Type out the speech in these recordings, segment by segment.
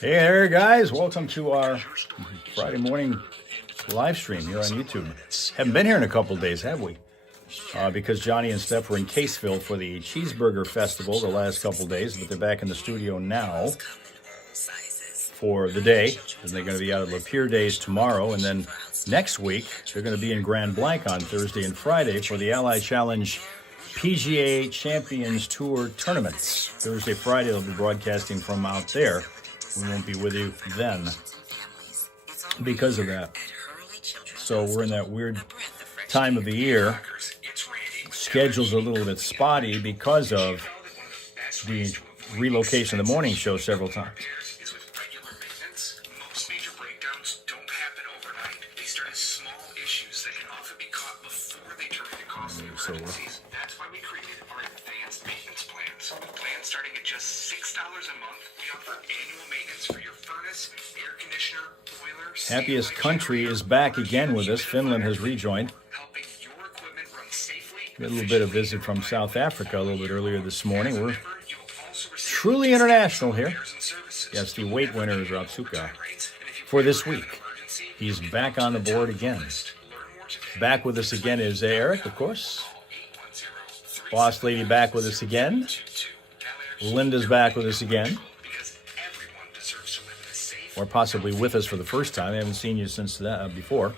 Hey there, guys. Welcome to our Friday morning live stream here on YouTube. Haven't been here in a couple of days, have we? Because Johnny and Steph were in Caseville for the Cheeseburger Festival the last couple of days, but they're back in the studio now for the day. And they're going to be out at Lapeer Days tomorrow. And then next week, they're going to be in Grand Blanc on Thursday and Friday for the Ally Challenge PGA Champions Tour tournaments. Thursday, Friday, they'll be broadcasting from out there. We won't be with you then because of that. So we're in that weird time of the year. Schedule's a little bit spotty because of the relocation of the morning show several times. Most major breakdowns don't happen overnight. They start as small issues that can often be caught before they turn into costly emergencies. That's why we created our advanced maintenance plans. With plans starting at just $6 a month, we offer annual maintenance for your furnace, air conditioner, boiler. Happiest Country is back again with us. Finland has rejoined. Helping your equipment run safely. We had a little bit of visit from South Africa a little bit earlier this morning. We're truly international here. Yes, the weight winner is Rapsuka for this week. He's back on the board again. Back with us again is Eric, of course. Boss Lady back with us again. Linda's back with us again. Or possibly with us for the first time. I haven't seen you since that before.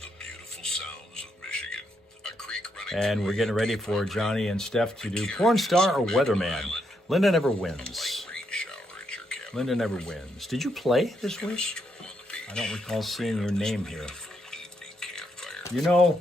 The beautiful sounds of Michigan. A creek running. And we're getting ready for Johnny and Steph to do Porn Star or Weatherman. Linda never wins. Linda never wins. Did you play this week? I don't recall seeing your name here. You know,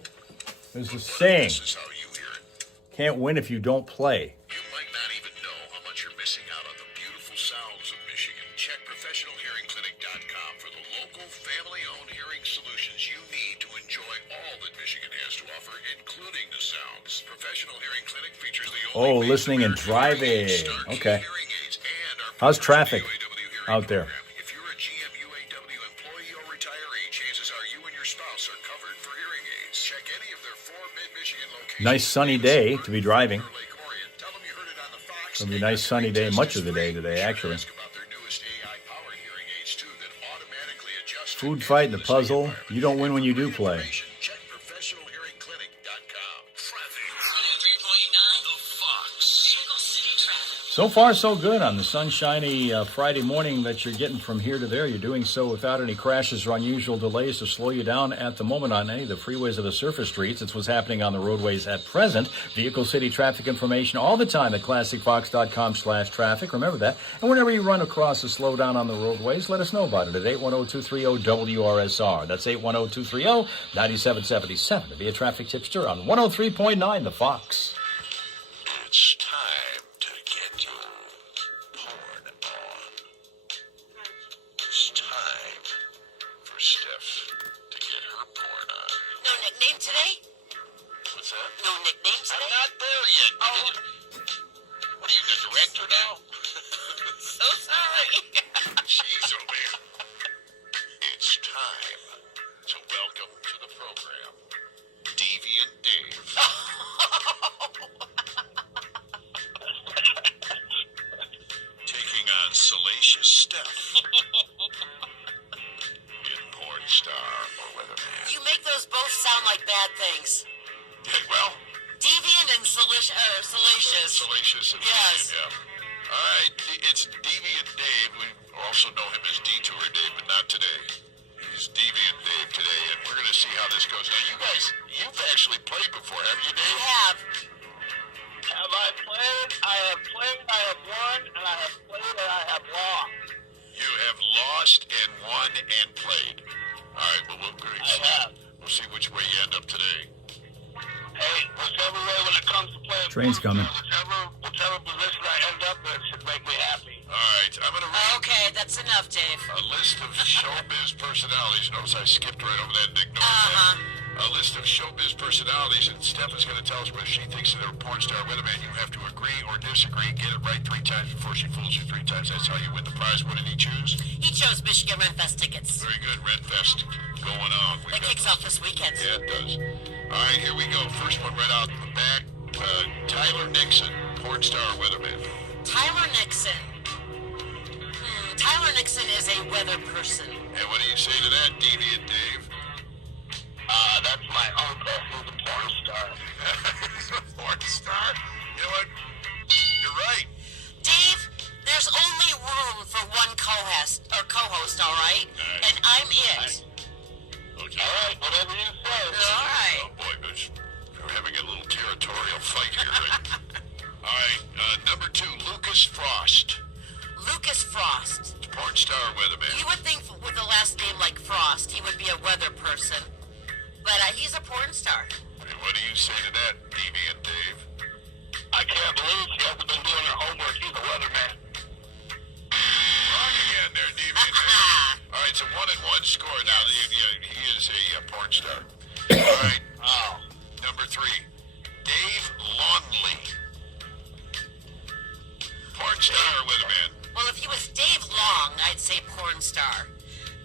there's a saying, This is how you hear it. can't win if you don't play. You might not even know how much you're missing out on the beautiful sounds of Michigan. Check ProfessionalHearingClinic.com for the local, family-owned hearing solutions you need to enjoy all that Michigan has to offer, including the sounds. Professional Hearing Clinic features the Oh, only listening and driving. Okay. How's traffic out there? If you're a GM UAW employee or retiree, chances are you and your spouse are covered for hearing aids. Check any of their 4 mid-Michigan locations. Nice sunny day to be driving. Lake Orion. Tell them you heard it on the Fox. It'll be a nice sunny day, much of the day today, actually. Ask about their newest AI-powered hearing aids, too, that automatically adjust Food fight, the puzzle. You don't win when you do play. Check ProfessionalHearingClinic.com. Traffic. 103.9 The Fox. Vehicle City Traffic. So far, so good on the sunshiny Friday morning that you're getting from here to there. You're doing so without any crashes or unusual delays to slow you down at the moment on any of the freeways or the surface streets. It's what's happening on the roadways at present. Vehicle City traffic information all the time at ClassicFox.com/traffic. Remember that. And whenever you run across a slowdown on the roadways, let us know about it at 810-230-WRSR. That's 810-230-9777 to be a traffic tipster on 103.9 The Fox. It's time to get porn on. It's time for Steph to get her porn on. No nickname today? What's that? No nickname I'm today? not there yet. Oh. What are you, the director now? So sorry. Jeez, oh man. It's time to welcome to the program Deviant Dave. Taking on Salacious Steph. In Porn Star or Weatherman. You make those both sound like bad things. Hey, well, Deviant and salacious. Salacious and Yes. yeah. All right, it's Deviant Dave. We also know him as Detour Dave, but not today. He's Deviant Dave today, and we're going to see how this goes. Now, you guys, you've actually played before, haven't you, You Dave? have. Have I played? I have played, I have won, and I have played, and I have lost. You have lost and won and played. All right, well, I have. we'll see which way you end up today. Hey, whichever way when it comes to playing Train's coming. whichever position I end up in should make me happy. All right, I'm going to read Okay, that's enough, Dave. a list of showbiz personalities. Notice I skipped right over that and ignored Uh-huh. that. A list of showbiz personalities, and Steph is going to tell us whether she thinks they're a porn star weatherman. You have to agree or disagree. Get it right 3 times before she fools you 3 times. That's how you win the prize. What did he choose? He chose Michigan Renfest tickets. Very good. Renfest going on. We It got kicks off this weekend. Yeah, it does. All right, here we go. First one right out the back. Tyler Nixon, porn star weatherman. Tyler Nixon. Tyler Nixon is a weather person. And what do you say to that, Deviant Dave? That's my uncle, who's a porn star. Porn star? You know what? You're right. Dave, there's only room for one co-host, all right? Nice. And I'm it. Okay. All right, whatever you say. All right. Oh boy, we're having a little territorial fight here. Right? All right, number 2, Lucas Frost. Lucas Frost. Porn star weatherman. You would think with a last name like Frost, he would be a weather person. But he's a porn star. And what do you say to that, Deviant Dave? I can't believe she hasn't been doing her homework. He's a weatherman. Wrong again there, Deviant Dave. All right, so 1-1 score. Now, he is a porn star. All right, number 3, Dave Longley. Porn star weatherman. Well, if he was Dave Long, I'd say porn star.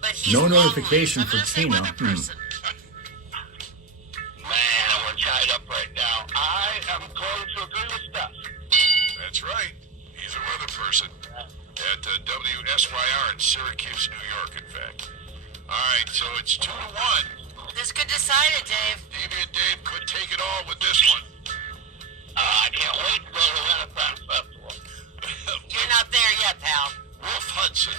But he's No Longley. notification I'm for gonna say Tina. weather person. Man, we're tied up right now. I am going to agree with Steph. That's right. He's a weather person at WSYR in Syracuse, New York, in fact. All right, so it's 2-1. This could decide it, Dave. Deviant Dave could take it all with this one. I can't wait to go to the Renaissance Festival. You're not there yet, pal. Wolf Hudson.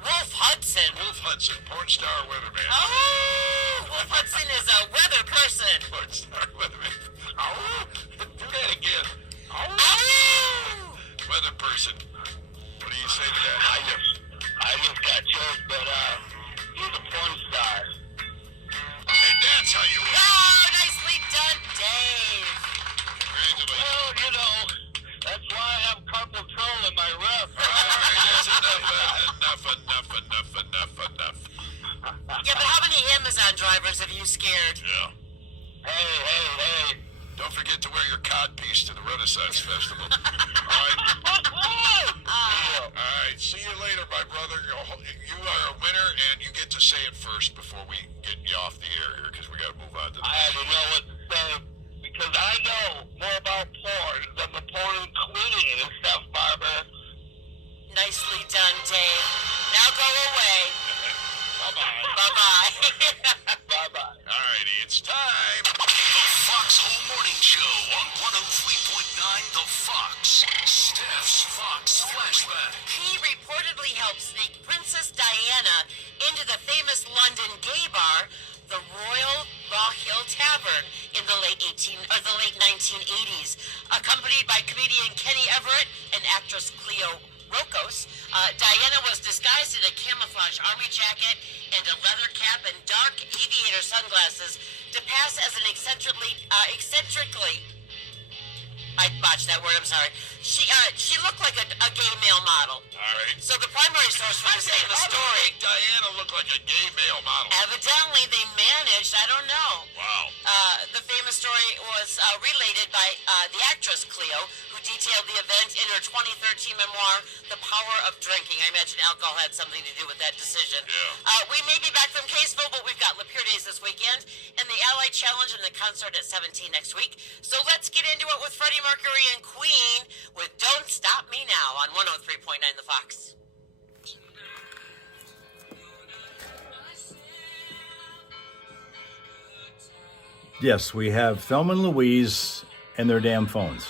Wolf Hudson. Wolf Hudson, porn star weatherman. Oh, Wolf Hudson is a weather person. Porn star weatherman. Oh, do that again. Oh. Weather person. What do you say to that? I just got choked, but he's a porn star. And that's how you win. Oh, nicely done, Dave. Congratulations. Well, you know, that's why I have carpal tunnel in my rep. All right, that's enough. Yeah, but how many Amazon drivers have you scared? Yeah. Hey. Don't forget to wear your codpiece to the Renaissance Festival. All right. All right. See you later, my brother. You are a winner, and you get to say it first before we get you off the air here, because we got to move on to the I next. don't know what to say because I know more about porn than the porn queen and stuff, Barbara. Nicely done, Dave. Now go away. Bye-bye. Bye-bye. Bye-bye. All righty, it's time. The Foxhole Morning Show on 103.9 The Fox. Steph's Fox Flashback. He reportedly helped sneak Princess Diana into the famous London gay bar, the Royal Rockhill Tavern, in the late 1980s, accompanied by comedian Kenny Everett and actress Cleo Rokos. Diana was disguised in a camouflage army jacket and a leather cap and dark aviator sunglasses to pass as an eccentrically, I botched that word, I'm sorry. She looked like a gay male model. All right. So the primary source for this famous story, Diana looked like a gay male model. evidently they managed, I don't know. Wow. The famous story was related by the actress Cleo, who detailed the event in her 2013 memoir, The Power of Drinking. I imagine alcohol had something to do with that decision. Yeah. We may be back from Caseville, but we've got Lapeer Days this weekend, and the Ally Challenge and the concert at 17 next week. So let's get into it with Freddie Mercury and Queen with Don't Stop Me Now on 103.9 The Fox. Yes, we have Thelma and Louise and their damn phones.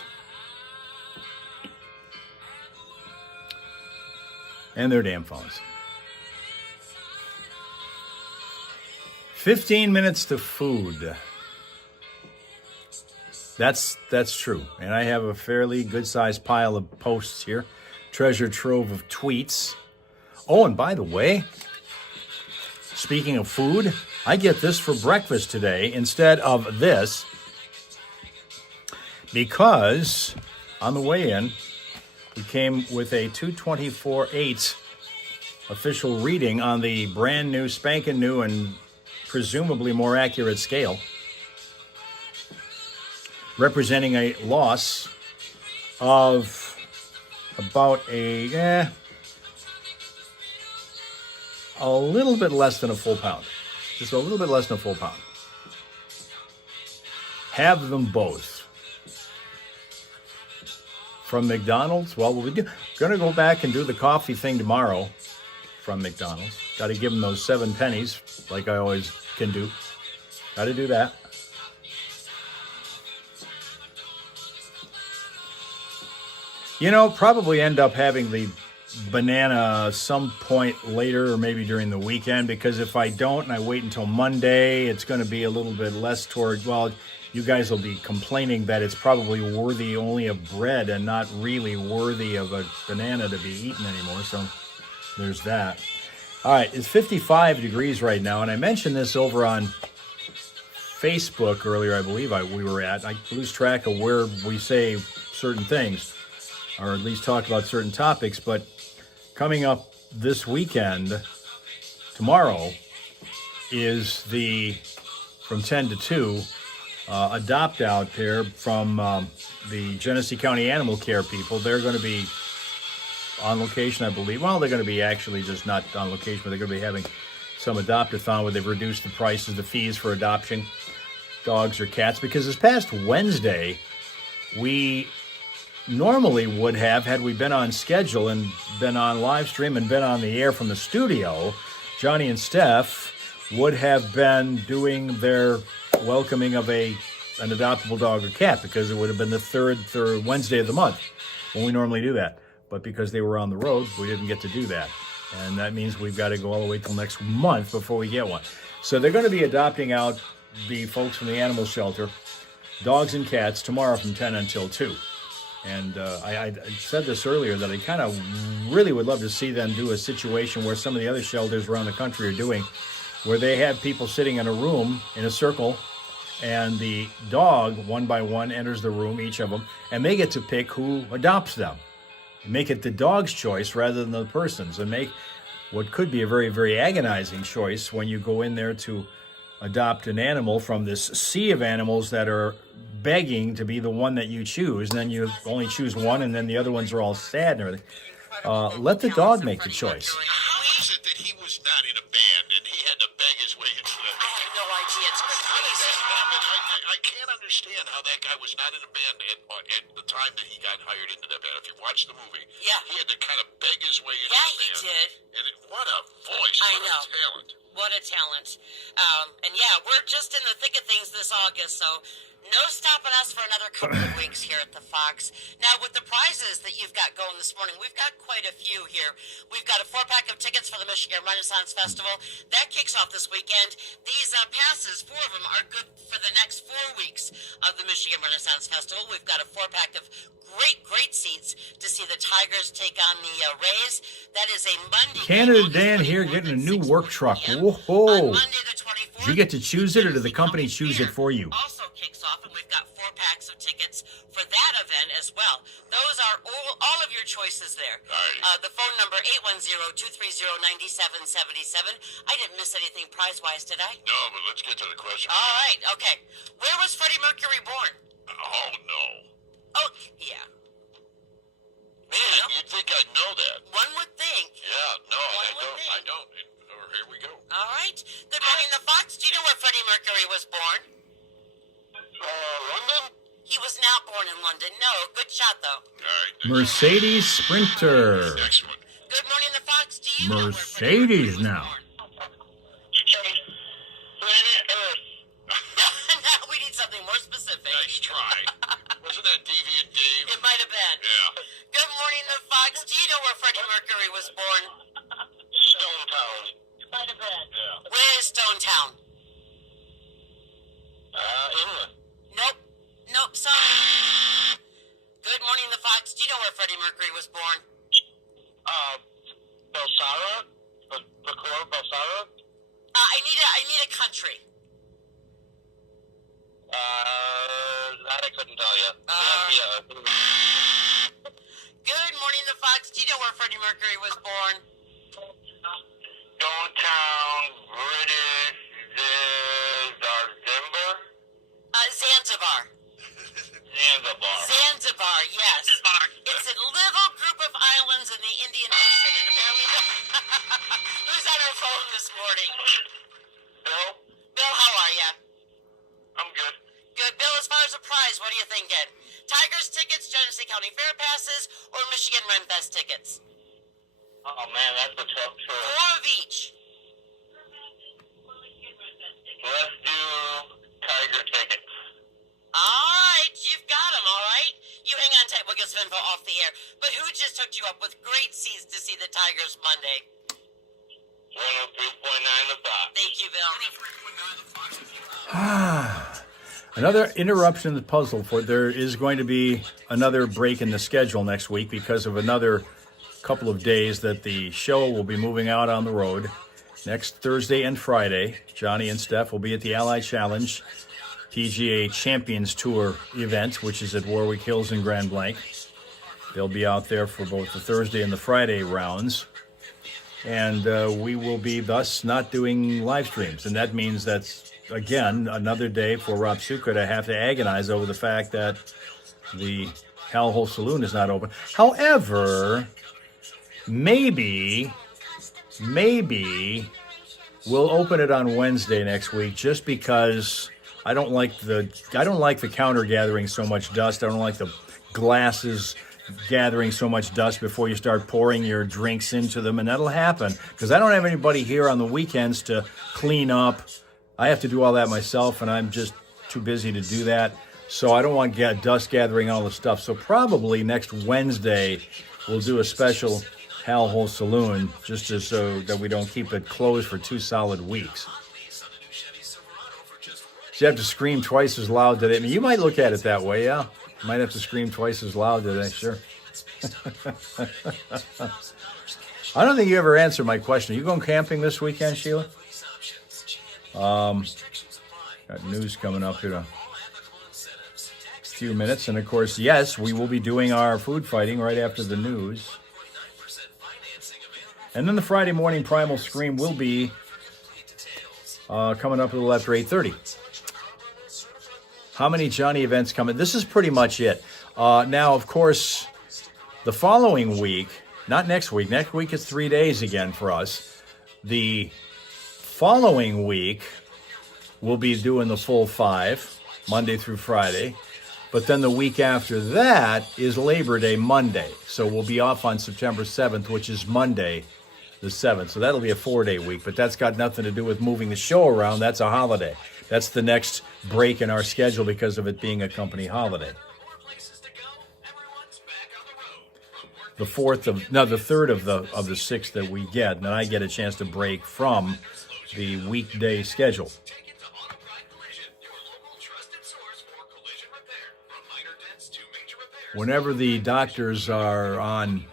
And their damn phones. 15 minutes to food. That's true. And I have a fairly good-sized pile of posts here. Treasure trove of tweets. Oh, and by the way, speaking of food, I get this for breakfast today instead of this because on the way in, we came with a 224/8 official reading on the brand new, spanking new, and presumably more accurate scale, representing a loss of about a little bit less than a full pound. Just a little bit less than a full pound. Have them both. From McDonald's, well, we're going to go back and do the coffee thing tomorrow. from McDonald's. Got to give them those 7 pennies, like I always can do. Got to do that. You know, probably end up having the banana some point later or maybe during the weekend, because if I don't and I wait until Monday, it's going to be a little bit less toward, well, you guys will be complaining that it's probably worthy only of bread and not really worthy of a banana to be eaten anymore. So there's that. All right, it's 55 degrees right now, and I mentioned this over on Facebook earlier, I believe we were at. I lose track of where we say certain things, or at least talk about certain topics, but coming up this weekend, tomorrow, is from 10 to 2, Adopt Out there from the Genesee County Animal Care people. They're going to be on location, I believe. Well, they're going to be actually just not on location, but they're going to be having some adopt-a-thon where they've reduced the prices, the fees for adoption, dogs or cats, because this past Wednesday, we normally would have, had we been on schedule and been on live stream and been on the air from the studio, Johnny and Steph would have been doing their welcoming of an adoptable dog or cat, because it would have been the third Wednesday of the month when we normally do that. But because they were on the road, we didn't get to do that. And that means we've got to go all the way till next month before we get one. So they're going to be adopting out the folks from the animal shelter, dogs and cats, tomorrow from 10 until 2. And I said this earlier, that I kind of really would love to see them do a situation where some of the other shelters around the country are doing, where they have people sitting in a room in a circle, and the dog, one by one, enters the room, each of them, and they get to pick who adopts them. Make it the dog's choice rather than the person's, and make what could be a very, very agonizing choice when you go in there to adopt an animal from this sea of animals that are begging to be the one that you choose, and then you only choose one, and then the other ones are all sad and everything. Let the dog make the choice. How is it that he was not in a band and he had to beg his way into that? I have no idea. It's How does crazy. that happen? I can't understand how that guy was not in a band at the time that he got hired into that band. If you watch the movie, Yeah. he had to kind of beg his way into Yeah, the he band. did. And what a voice! I What know. a talent! What a talent. And yeah, we're just in the thick of things this August, so no stopping us for another couple of weeks here at the Fox. Now, with the prizes that you've got going this morning, we've got quite a few here. We've got a 4-pack of tickets for the Michigan Renaissance Festival. That kicks off this weekend. These passes, 4 of them, are good for the next 4 weeks of the Michigan Renaissance Festival. We've got a 4-pack of great seats to see the Tigers take on the Rays. That is a Monday. Canada August Dan here 24th getting a at new 6 work truck. p.m. Whoa! On Monday the 24th. Did you get to choose it, or did the company choose it for you? Also kicks off, and we've got 4 packs of tickets for that event as well. Those are all of your choices there. The phone number 810-230-9777. I didn't miss anything prize-wise, did I? No, but let's get to the question. All right, okay. Where was Freddie Mercury born? Oh no! Oh, yeah. Man, you'd think I'd know that. One would think. Yeah, no, One I would don't. think. I don't. Here we go. All right. Good morning, the Fox. Do you know where Freddie Mercury was born? London? He was not born in London. No, good shot, though. All right. Mercedes Sprinter. Next one. Good morning, the Fox. Do you know where Mercedes Freddie Mercury was now. born? Planet Earth. Now we need something more specific. Nice try. Wasn't that Deviant Dave? It might have been. Yeah. Good morning, the Fox. Do you know where Freddie Mercury was born? Stone Town. Might have been. Yeah. Where is Stone Town? England. Nope, sorry. Good morning, the Fox. Do you know where Freddie Mercury was born? Belsara? Belsara? I need a country. That I couldn't tell you. Good morning, the Fox. Do you know where Freddie Mercury was born? Stone Town, British, Zanzibar? Zanzibar. Zanzibar. Zanzibar, yes. It's a little group of islands in the Indian Ocean, and apparently who's on our phone this morning? Bill? Bill, how are ya? I'm good. Good. Bill, as far as a prize, what are you thinking? Tigers tickets, Genesee County Fair passes, or Michigan Renfest tickets? Oh man, that's a tough choice. 4 of each. Let's do Tiger tickets. All right, you've got them, all right? You hang on tight, we'll get some info off the air. But who just hooked you up with great seats to see the Tigers Monday? 103.9 The Fox. Thank you, Bill. Another interruption in the puzzle. For there is going to be another break in the schedule next week because of another couple of days that the show will be moving out on the road. Next Thursday and Friday, Johnny and Steph will be at the Ally Challenge PGA Champions Tour event, which is at Warwick Hills in Grand Blanc. They'll be out there for both the Thursday and the Friday rounds. And we will be thus not doing live streams. And that means that's, again, another day for Rob Suka to have to agonize over the fact that the Hal Hole Saloon is not open. However, maybe we'll open it on Wednesday next week just because I don't like the counter gathering so much dust. I don't like the glasses gathering so much dust before you start pouring your drinks into them, and that'll happen because I don't have anybody here on the weekends to clean up. I have to do all that myself, and I'm just too busy to do that. So I don't want dust gathering all the stuff. So probably next Wednesday we'll do a special Hal Hole Saloon just so that we don't keep it closed for 2 solid weeks. You have to scream twice as loud today. I mean, you might look at it that way, yeah. You might have to scream twice as loud today, sure. I don't think you ever answered my question. Are you going camping this weekend, Sheila? Got news coming up in a few minutes. And, of course, yes, we will be doing our food fighting right after the news. And then the Friday morning Primal Scream will be coming up a little after 8:30. How many Johnny events coming? This is pretty much it. Now, of course, the following week, not next week. Next week is 3 days again for us. The following week, we'll be doing the full 5, Monday through Friday. But then the week after that is Labor Day Monday. So we'll be off on September 7th, which is Monday the 7th. So that'll be a 4-day week. But that's got nothing to do with moving the show around. That's a holiday. That's the next break in our schedule because of it being a company holiday. The third of the 6 that we get, and then I get a chance to break from the weekday schedule. Whenever the doctors are on,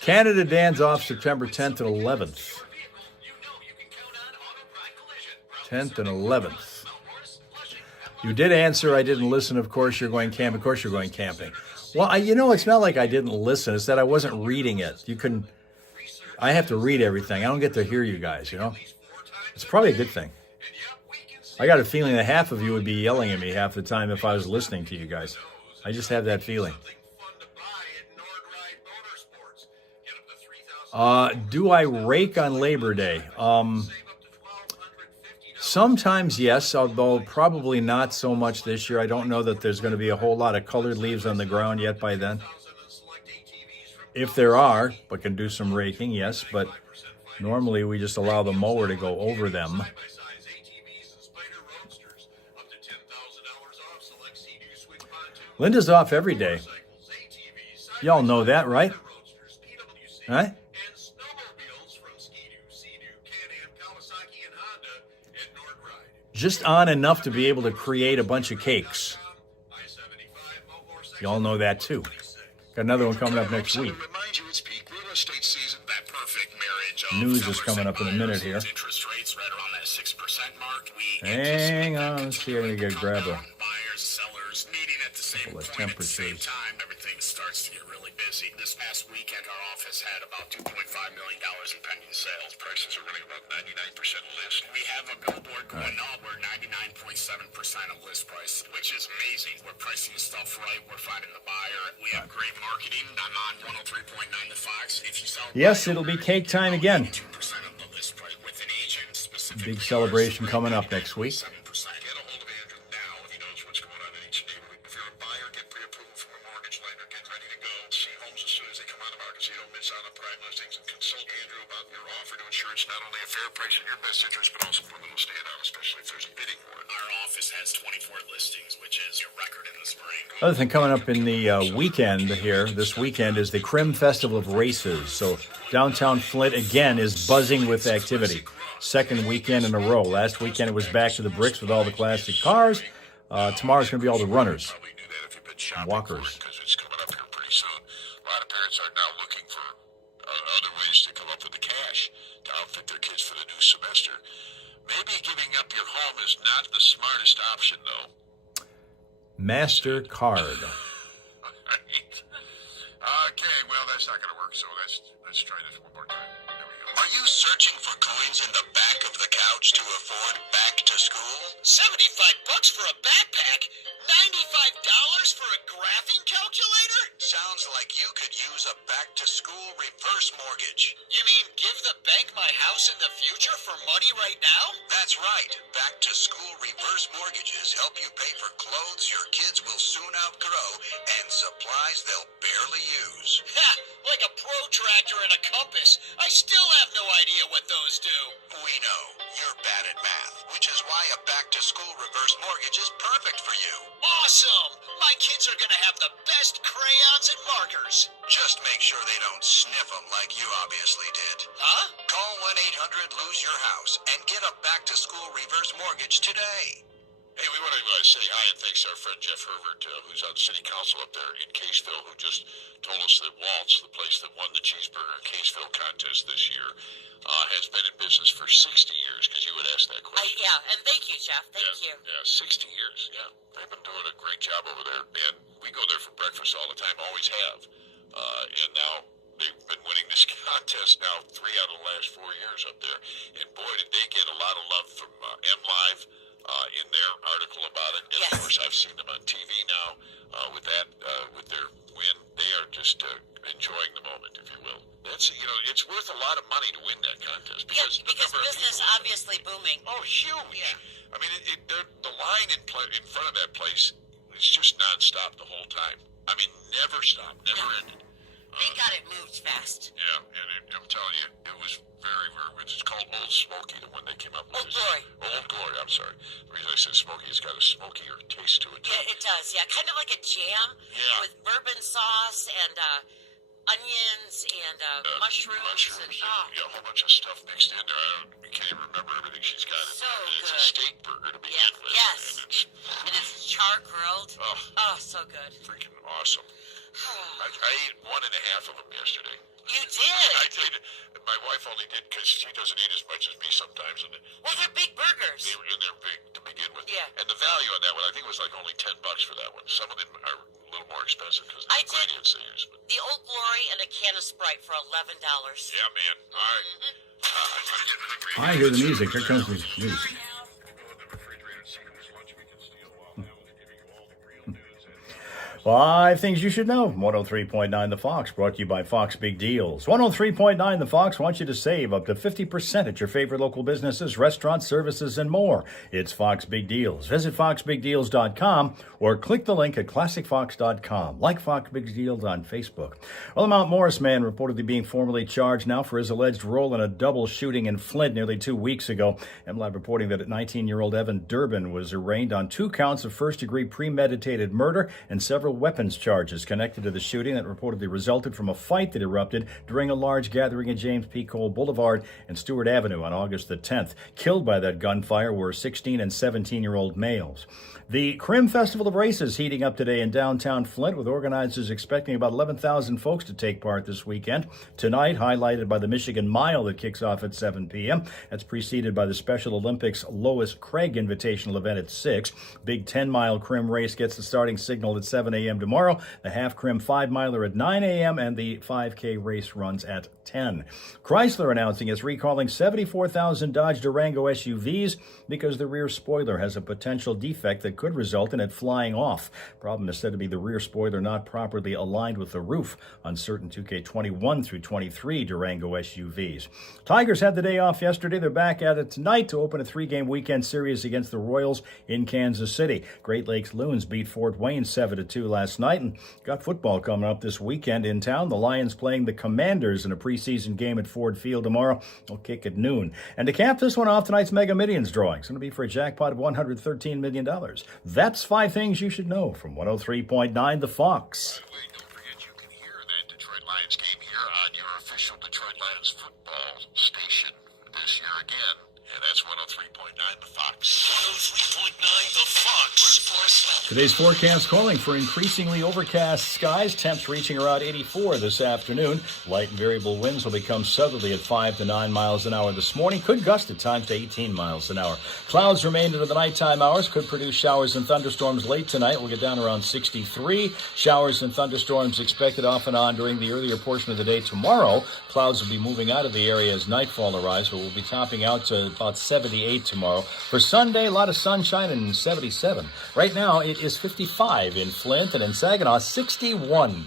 Canada Dan's off September 10th and 11th. 10th and 11th. You did answer, I didn't listen. Of course, you're going camping. Of course, you're going camping. Well, it's not like I didn't listen. It's that I wasn't reading it. I have to read everything. I don't get to hear you guys, It's probably a good thing. I got a feeling that half of you would be yelling at me half the time if I was listening to you guys. I just have that feeling. Do I rake on Labor Day? Sometimes, yes, although probably not so much this year. I don't know that there's going to be a whole lot of colored leaves on the ground yet by then. If there are, but can do some raking, yes. But normally we just allow the mower to go over them. Linda's off every day. Y'all know that, right? Right? Just on enough to be able to create a bunch of cakes. Y'all know that too. Got another one coming up next week. News is coming up in a minute here. Hang on, let's see if I can grab a couple of temperatures. Everything starts to get really busy. This past weekend, our office had about $2.5 million in pending sales. Prices are running about 99% list. We have a billboard going on. We're 99.7% of list price, which is amazing. We're pricing stuff right. We're finding the buyer. We have great marketing. I'm on 103.9 The Fox. If you sell, yes, it'll be cake time again. 2% of the list price with an agent. Big celebration coming up next week. pipeline are getting ready to go. See homes as soon as they come on the market so you don't miss out on prime listings, and consult Andrew about your offer to ensure it's not only a fair price in your best interest, but also one that will stand out, especially if there's a bidding war. Our office has 24 listings, which is a record in the spring. Other thing coming up in the weekend here, this weekend, is the Crim Festival of Races. So downtown Flint, again, is buzzing with activity. Second weekend in a row. Last weekend it was back to the bricks with all the classic cars. Tomorrow's going to be all the runners, Probably do that if you've been shopping walkers. because it's coming up here pretty soon. A lot of parents are now looking for other ways to come up with the cash to outfit their kids for the new semester. Maybe giving up your home is not the smartest option, though. MasterCard. Right. Okay, well, that's not going to work, so let's try this one more time. There we go. Are you searching for coins in the back of the couch to afford back to school? $75 for a backpack? $95 for a graphing calculator? Sounds like you could use a back to school reverse mortgage. You mean give the bank my house in the future for money right now? That's right. Back to school reverse mortgages help you pay for clothes your kids will soon outgrow and supplies they'll barely use. Ha! Like a protractor and a compass. I still have no idea what those do. We know. You're bad at math, which is why a back-to-school reverse mortgage is perfect for you. Awesome! My kids are gonna have the best crayons and markers. Just make sure they don't sniff them like you obviously did. Huh? Call 1-800-LOSE-YOUR-HOUSE and get a back-to-school reverse mortgage today. Hey, we want to say hi and thanks to our friend Jeff Herbert, who's on city council up there in Caseville, who just told us that Waltz, the place that won the Cheeseburger Caseville contest this year, has been in business for 60 years, because you would ask that question. Yeah, and thank you, Jeff. Thank you. Yeah, 60 years, yeah. They've been doing a great job over there, and we go there for breakfast all the time, always have. And now they've been winning this contest now 3 out of the last 4 years up there, and boy, did they get a lot of love from MLive. In their article about it, and Yes. of course I've seen them on TV now with that, with their win. They are just enjoying the moment, if you will. That's it's worth a lot of money to win that contest because the because number of business people. obviously booming. Oh, huge! Yeah. I mean, the line in front of that place is just nonstop the whole time. I mean, never stopped, never ended. They got it moved fast. Yeah, and I'm telling you, it was very, very good. It's called Old Smoky, the one they came up with. Old Glory. Old Glory, I'm sorry. The reason I said smoky, it's got a smokier taste to it. Yeah, it does. Yeah, kind of like a jam Yeah. with bourbon sauce and onions and mushrooms. And, Yeah, a whole bunch of stuff mixed in there. I can't even remember everything she's got in So there. And it's a good. steak burger to begin with. Yes. And it's and it's char grilled. Oh. Oh, so good. freaking awesome. I ate 1.5 of them yesterday. You I did. did. My wife only did because she doesn't eat as much as me sometimes. And Well, they're big burgers. they're big to begin with. Yeah. And the value on that one, I think it was like only $10 for that one. Some of them are a little more expensive because of I the did. ingredients they use. But The Old Glory and a can of Sprite for $11. yeah, man. All right. I'm getting hungry. I hear the music. Here comes the news. Go in the refrigerator and see how much lunch we can steal while Al is giving you all the real news. And 5 things you should know. 103.9 The Fox, brought to you by Fox Big Deals. 103.9 The Fox wants you to save up to 50% at your favorite local businesses, restaurants, services, and more. It's Fox Big Deals. Visit foxbigdeals.com or click the link at classicfox.com. Like Fox Big Deals on Facebook. Well, a Mount Morris man reportedly being formally charged now for his alleged role in a double shooting in Flint nearly 2 weeks ago. MLive reporting that 19-year-old Evan Durbin was arraigned on 2 counts of first-degree premeditated murder and several weapons charges connected to the shooting that reportedly resulted from a fight that erupted during a large gathering at James P. Cole Boulevard and Stewart Avenue on August the 10th. Killed by that gunfire were 16 and 17-year-old males. The Crim Festival of Races heating up today in downtown Flint, with organizers expecting about 11,000 folks to take part this weekend. Tonight, highlighted by the Michigan Mile that kicks off at 7 p.m. That's preceded by the Special Olympics Lois Craig Invitational event at 6. Big 10-mile Crim race gets the starting signal at 7 a.m. tomorrow. The half Crim 5-miler at 9 a.m. and the 5K race runs at 10. Chrysler announcing it's recalling 74,000 Dodge Durango SUVs because the rear spoiler has a potential defect that could result in it flying off. Problem is said to be the rear spoiler not properly aligned with the roof on certain 2K21 through 23 Durango SUVs. Tigers had the day off yesterday. They're back at it tonight to open a 3-game weekend series against the Royals in Kansas City. Great Lakes Loons beat Fort Wayne 7-2 last night, and got football coming up this weekend in town. The Lions playing the Commanders in a preseason game at Ford Field tomorrow. They'll kick at noon. And to cap this one off, tonight's Mega Millions drawing. It's going to be for a jackpot of $113 million. That's 5 things you should know from 103.9 The Fox. By the way, don't forget you can hear that Detroit Lions game here on your official Detroit Lions football station this year again. And that's 103.9 The Fox. 103.9 The Fox. Today's forecast calling for increasingly overcast skies, temps reaching around 84 this afternoon. Light and variable winds will become southerly at 5 to 9 miles an hour this morning. Could gust at times to 18 miles an hour. Clouds remain into the nighttime hours. Could produce showers and thunderstorms late tonight. We'll get down around 63. Showers and thunderstorms expected off and on during the earlier portion of the day tomorrow. Clouds will be moving out of the area as nightfall arrives, but we'll be topping out to about 78 tomorrow. For Sunday, a lot of sunshine and 77. Right now, it is 55 in Flint, and in Saginaw, 61.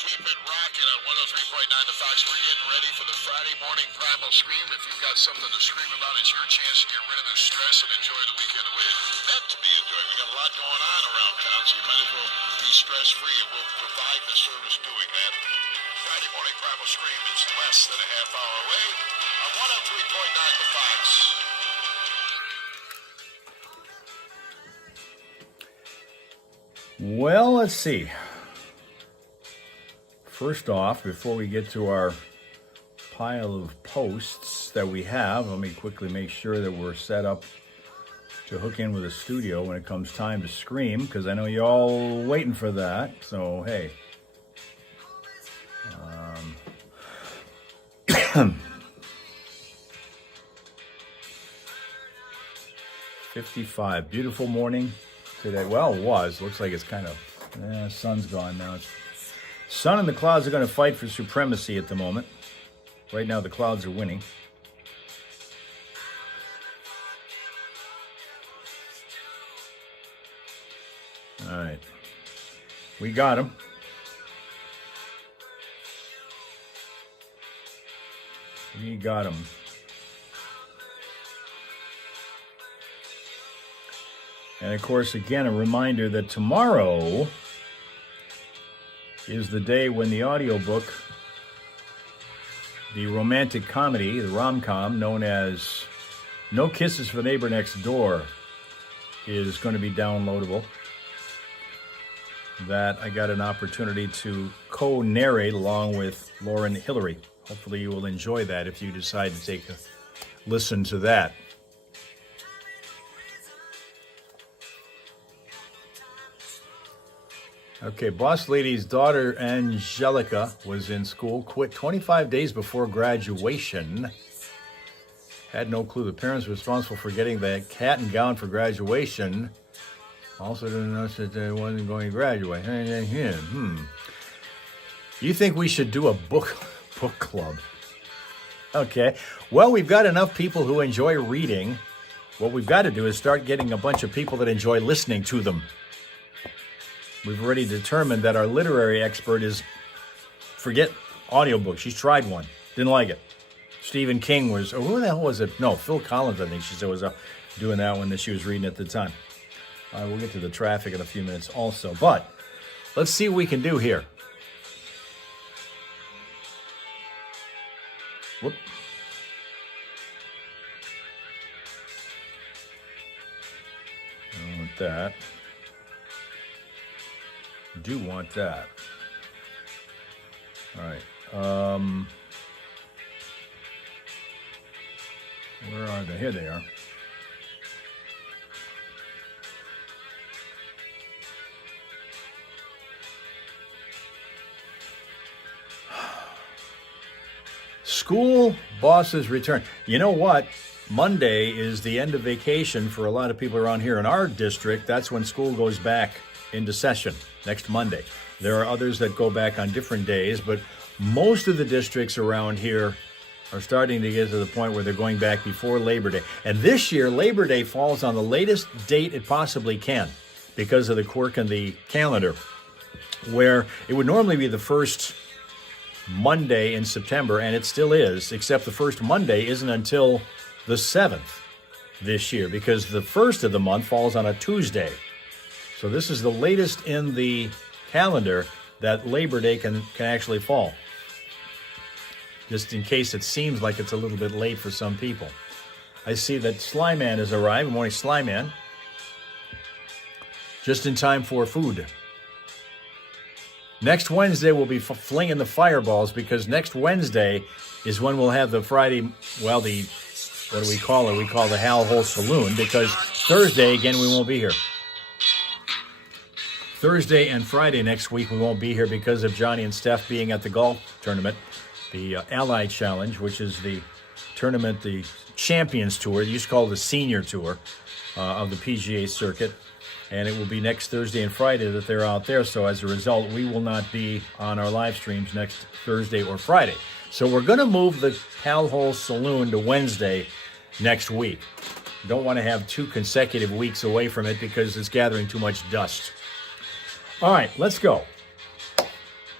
Keep it rocking on 103.9 The Fox. We're getting ready for the Friday morning primal scream. If you've got something to scream about, it's your chance to get rid of the stress and enjoy the weekend the way it's meant to be enjoyed. We got a lot going on around town, so you might as well be stress-free, and we'll provide the service doing that. Friday morning primal scream is less than a half hour away on 103.9 The Fox. Well, let's see. First off, before we get to our pile of posts that we have, let me quickly make sure that we're set up to hook in with a studio when it comes time to scream, because I know you're all waiting for that. So, hey. 55. Beautiful morning today. Well, it was. Looks like it's kind of, sun's gone now. Sun and the clouds are going to fight for supremacy at the moment. Right now, the clouds are winning. All right. We got him. We got him. And of course, again, a reminder that tomorrow is the day when the audiobook, the romantic comedy, the rom-com known as No Kisses for the Neighbor Next Door, is going to be downloadable. That I got an opportunity to co-narrate along with Lauren Hillary. Hopefully you will enjoy that if you decide to take a listen to that. Okay, boss lady's daughter Angelica was in school, quit 25 days before graduation. Had no clue the parents were responsible for getting the hat and gown for graduation. Also didn't know that they wasn't going to graduate. You think we should do a book club? Okay. Well, we've got enough people who enjoy reading. What we've got to do is start getting a bunch of people that enjoy listening to them. We've already determined that our literary expert is, forget audiobooks. She's tried one. Didn't like it. Stephen King was, who the hell was it? No, Phil Collins, I think she said, was doing that one that she was reading at the time. We'll get to the traffic in a few minutes also. But let's see what we can do here. Whoop. I don't want that. Do want that. All right. Where are they? Here they are. School bosses return. You know what? Monday is the end of vacation for a lot of people around here in our district. That's when school goes back into session next Monday. There are others that go back on different days, but most of the districts around here are starting to get to the point where they're going back before Labor Day. And this year, Labor Day falls on the latest date it possibly can because of the quirk in the calendar, where it would normally be the first Monday in September, and it still is, except the first Monday isn't until the 7th this year, because the first of the month falls on a Tuesday. So this is the latest in the calendar that Labor Day can actually fall. Just in case it seems like it's a little bit late for some people. I see that Slyman has arrived. Good morning, Slyman. Just in time for food. Next Wednesday, we'll be flinging the fireballs, because next Wednesday is when we'll have the Friday, what do we call it? We call the Hal Hole Saloon, because Thursday, again, we won't be here. Thursday and Friday next week, we won't be here because of Johnny and Steph being at the golf tournament, the Ally Challenge, which is the tournament, the Champions Tour. They used to call it the Senior Tour of the PGA circuit. And it will be next Thursday and Friday that they're out there. So as a result, we will not be on our live streams next Thursday or Friday. So we're going to move the Hal Hole Saloon to Wednesday next week. Don't want to have 2 consecutive weeks away from it because it's gathering too much dust. All right, let's go.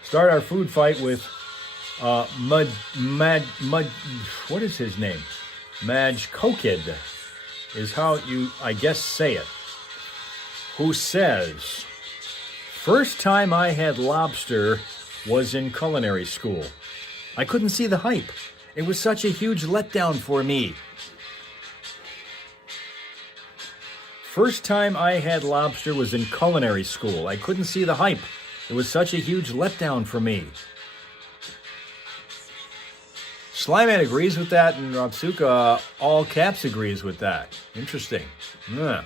Start our food fight with what is his name? Maj Kokid is how you, I guess, say it. Who says, first time I had lobster was in culinary school. I couldn't see the hype. It was such a huge letdown for me. First time I had lobster was in culinary school. I couldn't see the hype. It was such a huge letdown for me. Slyman agrees with that, and Rapsuka all caps agrees with that. Interesting. Yeah.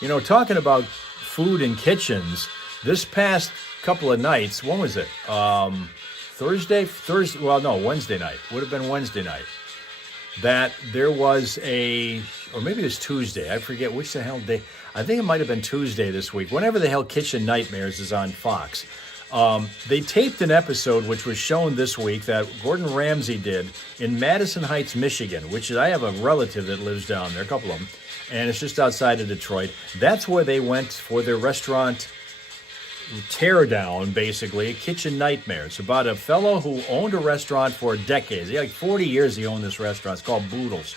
You know, talking about food in kitchens, this past couple of nights, when was it? Wednesday night. Would have been Wednesday night. That there was or maybe it was Tuesday. I forget which the hell day. I think it might have been Tuesday this week. Whenever the hell Kitchen Nightmares is on Fox. They taped an episode which was shown this week that Gordon Ramsay did in Madison Heights, Michigan, which I have a relative that lives down there, a couple of them. And it's just outside of Detroit. That's where they went for their restaurant teardown, basically, Kitchen Nightmares, about a fellow who owned a restaurant for decades. He had like 40 years he owned this restaurant. It's called Boodles,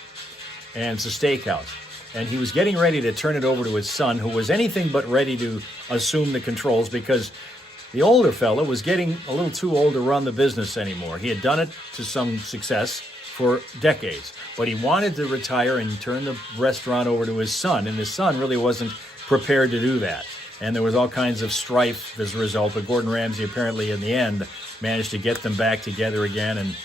and it's a steakhouse. And he was getting ready to turn it over to his son, who was anything but ready to assume the controls, because the older fellow was getting a little too old to run the business anymore. He had done it to some success for decades, but he wanted to retire and turn the restaurant over to his son, and his son really wasn't prepared to do that. And there was all kinds of strife as a result, but Gordon Ramsay apparently in the end managed to get them back together again, and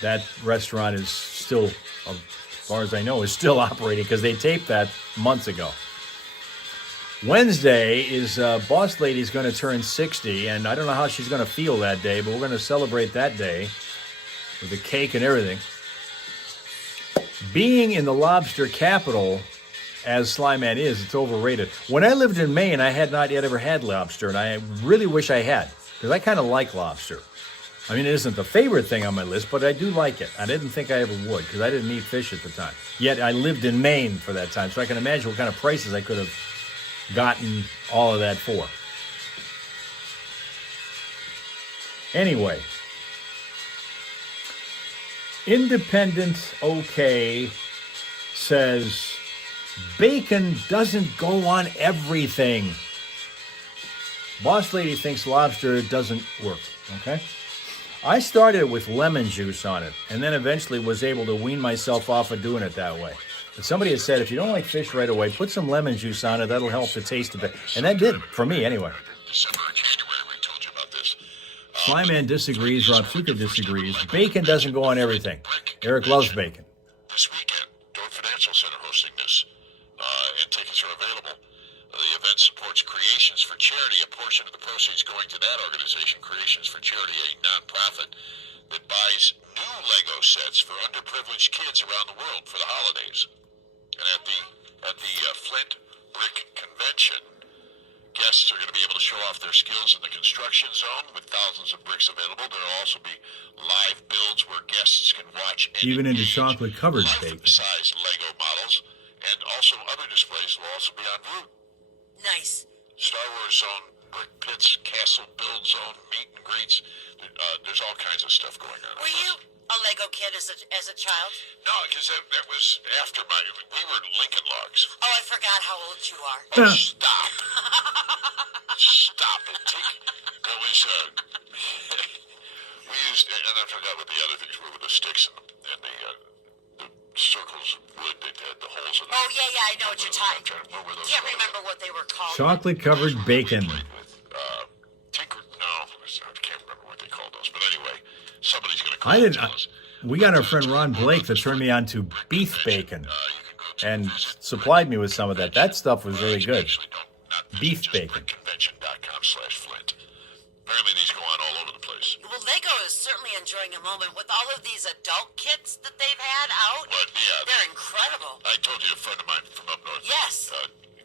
that restaurant is still, as far as I know, is still operating, because they taped that months ago. Wednesday is Boss Lady's going to turn 60, and I don't know how she's going to feel that day, but we're going to celebrate that day with the cake and everything. Being in the lobster capital, as Slyman is, it's overrated. When I lived in Maine, I had not yet ever had lobster, and I really wish I had, because I kind of like lobster. I mean, it isn't the favorite thing on my list, but I do like it. I didn't think I ever would, because I didn't eat fish at the time. Yet I lived in Maine for that time, so I can imagine what kind of prices I could have gotten all of that for. Anyway, Independent OK says bacon doesn't go on everything. Boss Lady thinks lobster doesn't work, okay? I started with lemon juice on it, and then eventually was able to wean myself off of doing it that way. But somebody has said, if you don't like fish right away, put some lemon juice on it. That'll help the taste of it. And that did, for me anyway. December or January, we told you about this. Flyman disagrees. Robsuka disagrees. Bacon doesn't go on everything. Eric loves bacon. This weekend, Door Financial Center hosting this, and tickets are available. The event supports Creations for Charity. A portion of the proceeds going to that organization, Creations for Charity, a nonprofit that buys new Lego sets for underprivileged kids around the world for the holidays. And at the Flint Brick Convention, guests are going to be able to show off their skills in the construction zone with thousands of bricks available. There will also be live builds where guests can watch even into chocolate-covered bacon. Life-size Lego models, and also other displays will also be en route. Nice. Star Wars Zone, Brick Pits, Castle Build Zone, Meet and Greets. there's all kinds of stuff going on. Were you a Lego kid as a child? No, because that was after we were Lincoln Logs. Oh, I forgot how old you are. Oh, stop. Stop it. That was, we used, and I forgot what the other things were with the sticks and the circles of wood that had the holes in them. Oh, yeah, I know what you're talking. What were those Can't called? remember what they were called. Chocolate covered bacon. With, I can't remember what they called those. But anyway, somebody's going to call I didn't. tell us. We got our friend Ron Blake that turned me on to beef bacon and supplied me with some of that. That stuff was really good. Beef bacon. Convention.com/Flint. Apparently these go on all over the place. Well, Lego is certainly enjoying a moment with all of these adult kits that they've had out. But yeah, They're incredible. I told you a friend of mine from up north. Yes.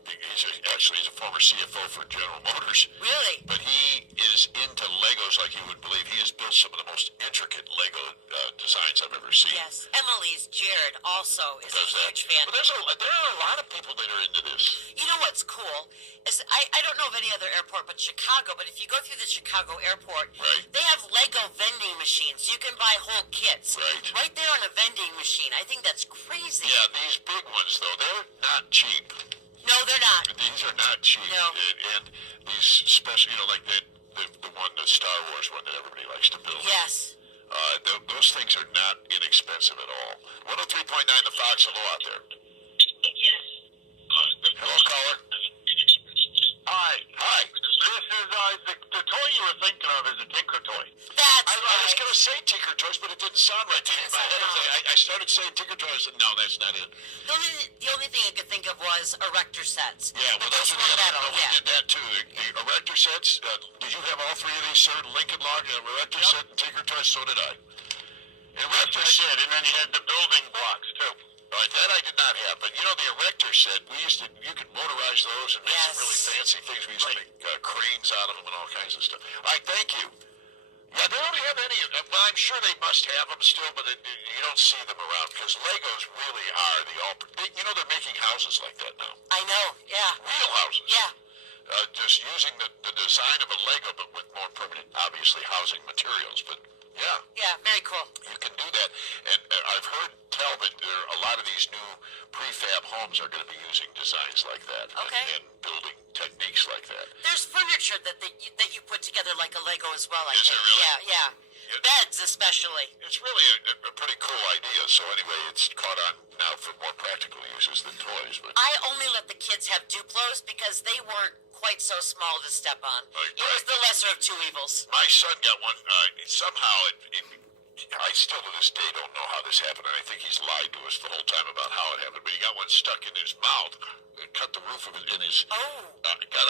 He's a former CFO for General Motors. Really? But he is into Legos like you would believe. He has built some of the most intricate Lego designs I've ever seen. Yes. Emily's Jared also is a Does that? huge fan. But there are a lot of people that are into this. You know what's cool is I don't know of any other airport but Chicago, but if you go through the Chicago airport, Right. they have Lego vending machines. You can buy whole kits Right. there on a vending machine. I think that's crazy. Yeah, these big ones though, they're not cheap. No, they're not. These are not cheap. No. And these special, like the one, the Star Wars one that everybody likes to build. Yes. Those things are not inexpensive at all. 103.9 The Fox, hello out there. Hello, caller. Hi. This is the toy you were thinking of is a Tinker toy. That's I was right. going to say Tinker Toys, but it didn't sound right to me. In my head, I started saying Tinker Toys, and no, that's not it. The only thing I could think of was erector sets. Yeah, well, But those are were the metal. other. No, we Yeah. did that too. The erector sets. Did you have all three of these, sir? Lincoln Log, erector set, and Tinker Toys. So did I. Erector set, And then you had the building blocks too. all right, that I did not have. But the erector set, you could motorize those and make some really Yes. fancy things. We used to make cranes out of them and all kinds of stuff. All right, thank you. Yeah, they don't have any. Well, I'm sure they must have them still, but you don't see them around because Legos really are they're making houses like that now. I know. Yeah. Real houses. Yeah. Just using the design of a Lego, but with more permanent, obviously, housing materials. But yeah, Yeah. Very cool. you can do that. And I've heard tell that a lot of these new prefab homes are going to be using designs like that. Okay. And building techniques like that. There's furniture that you put together like a Lego as well. I Is think. there really? Yeah. Yeah. Beds especially. It's really a pretty cool idea. So anyway, it's caught on now for more practical uses than toys. But I only let the kids have Duplos because they weren't quite so small to step on. Right, It was right. the lesser of two evils. my son got one. Somehow, I still to this day don't know how this happened, and I think he's lied to us the whole time about how it happened. But he got one stuck in his mouth, and cut the roof of it in his. Oh. Got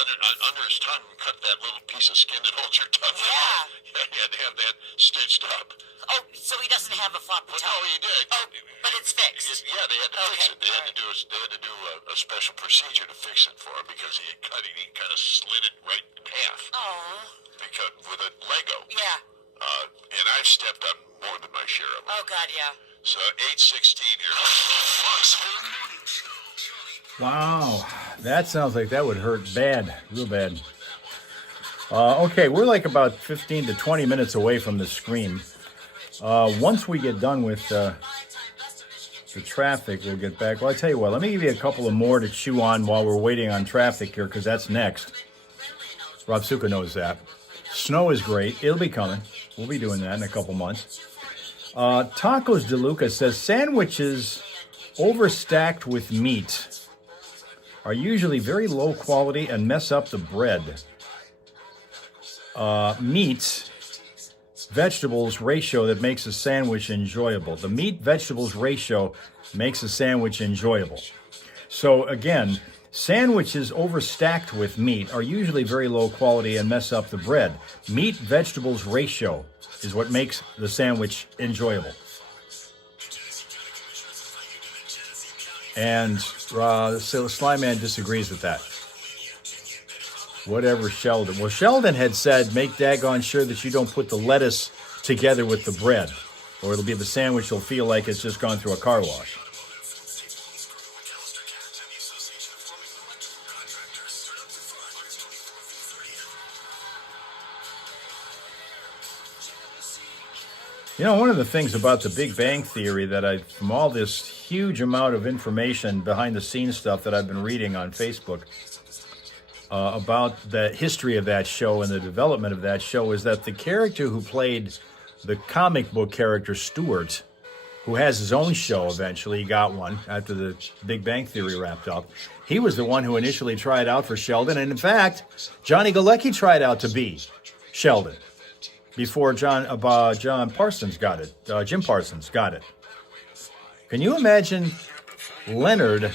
under his tongue and cut that little piece of skin that holds your tongue. Yeah. Yeah, he had to have that stitched up. Oh, so he doesn't have a floppy Well, tongue. no, he did. Oh, but it's fixed. Yeah, they had to fix Okay, it. They had to do a special procedure to fix it for him because he had cut it. He kind of slid it right in half Oh. because with a Lego. Yeah. And I've stepped on more than my share of them. Oh God, yeah. So 8:16 here. Wow, that sounds like that would hurt bad, real bad. Okay, we're like about 15 to 20 minutes away from the scream. Once we get done with the traffic, we'll get back. Well, I tell you what, let me give you a couple of more to chew on while we're waiting on traffic here, because that's next. Rob Suka knows that. Snow is great. It'll be coming. We'll be doing that in a couple months. Tacos DeLuca says sandwiches overstacked with meat are usually very low quality and mess up the bread. Meat vegetables ratio that makes a sandwich enjoyable. The meat vegetables ratio makes a sandwich enjoyable. So again, sandwiches overstacked with meat are usually very low quality and mess up the bread. Meat vegetables ratio is what makes the sandwich enjoyable. And Sly Man disagrees with that. Whatever Sheldon. Well, Sheldon had said, make daggone sure that you don't put the lettuce together with the bread, or it'll be the sandwich will feel like it's just gone through a car wash. You know, one of the things about the Big Bang Theory that from all this huge amount of information behind the scenes stuff that I've been reading on Facebook about the history of that show and the development of that show is that the character who played the comic book character Stuart, who has his own show eventually, he got one after the Big Bang Theory wrapped up. He was the one who initially tried out for Sheldon, and in fact, Johnny Galecki tried out to be Sheldon before John Parsons got it. Jim Parsons got it. Can you imagine Leonard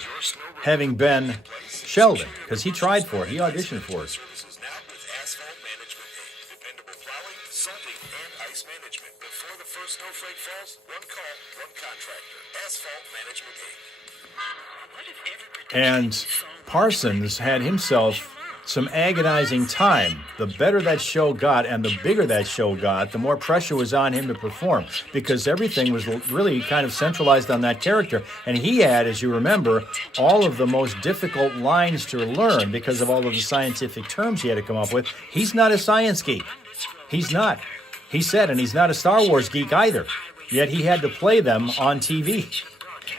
having been Sheldon? Because he tried for it. He auditioned for it. Services now with Asphalt Management Inc. Dependable plowing, salting, and ice management. Before the first snowflake falls, one call, one contractor. Asphalt Management Inc. And Parsons had himself some agonizing time. The better that show got and the bigger that show got, the more pressure was on him to perform because everything was really kind of centralized on that character. And he had, as you remember, all of the most difficult lines to learn because of all of the scientific terms he had to come up with. He's not a science geek. He's not. He said, and he's not a Star Wars geek either. Yet he had to play them on TV.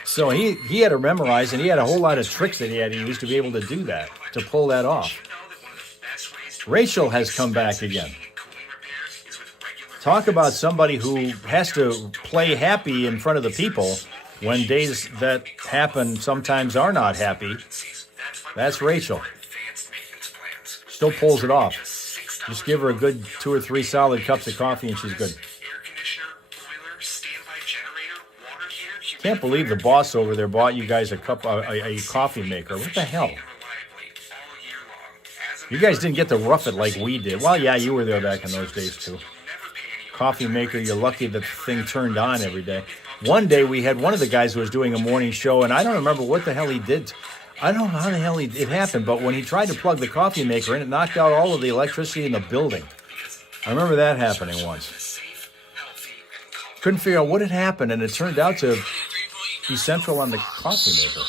So he had to memorize, and he had a whole lot of tricks that he had to use to be able to do that, to pull that off. Rachel has come back again. Talk about somebody who has to play happy in front of the people when days that happen sometimes are not happy. That's Rachel. Still pulls it off. Just give her a good 2 or 3 solid cups of coffee and she's good. Can't believe the boss over there bought you guys a coffee maker. What the hell? You guys didn't get to rough it like we did. Well, yeah, you were there back in those days, too. Coffee maker, you're lucky that the thing turned on every day. One day, we had one of the guys who was doing a morning show, and I don't remember what the hell he did. I don't know how the hell it happened, but when he tried to plug the coffee maker in, it knocked out all of the electricity in the building. I remember that happening once. Couldn't figure out what had happened, and it turned out to be central on the coffee maker.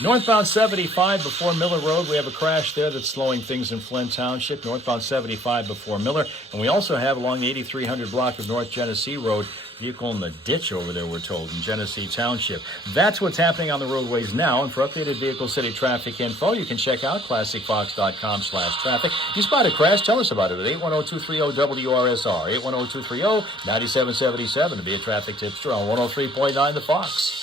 Northbound 75 before Miller Road, we have a crash there that's slowing things in Flint Township. Northbound 75 before Miller. And we also have along the 8300 block of North Genesee Road, vehicle in the ditch over there, we're told, in Genesee Township. That's what's happening on the roadways now. And for updated Vehicle City traffic info, you can check out ClassicFox.com/traffic. You spot a crash, tell us about it at 810-230-WRSR, 810-230-9777 to be a traffic tipster on 103.9 The Fox.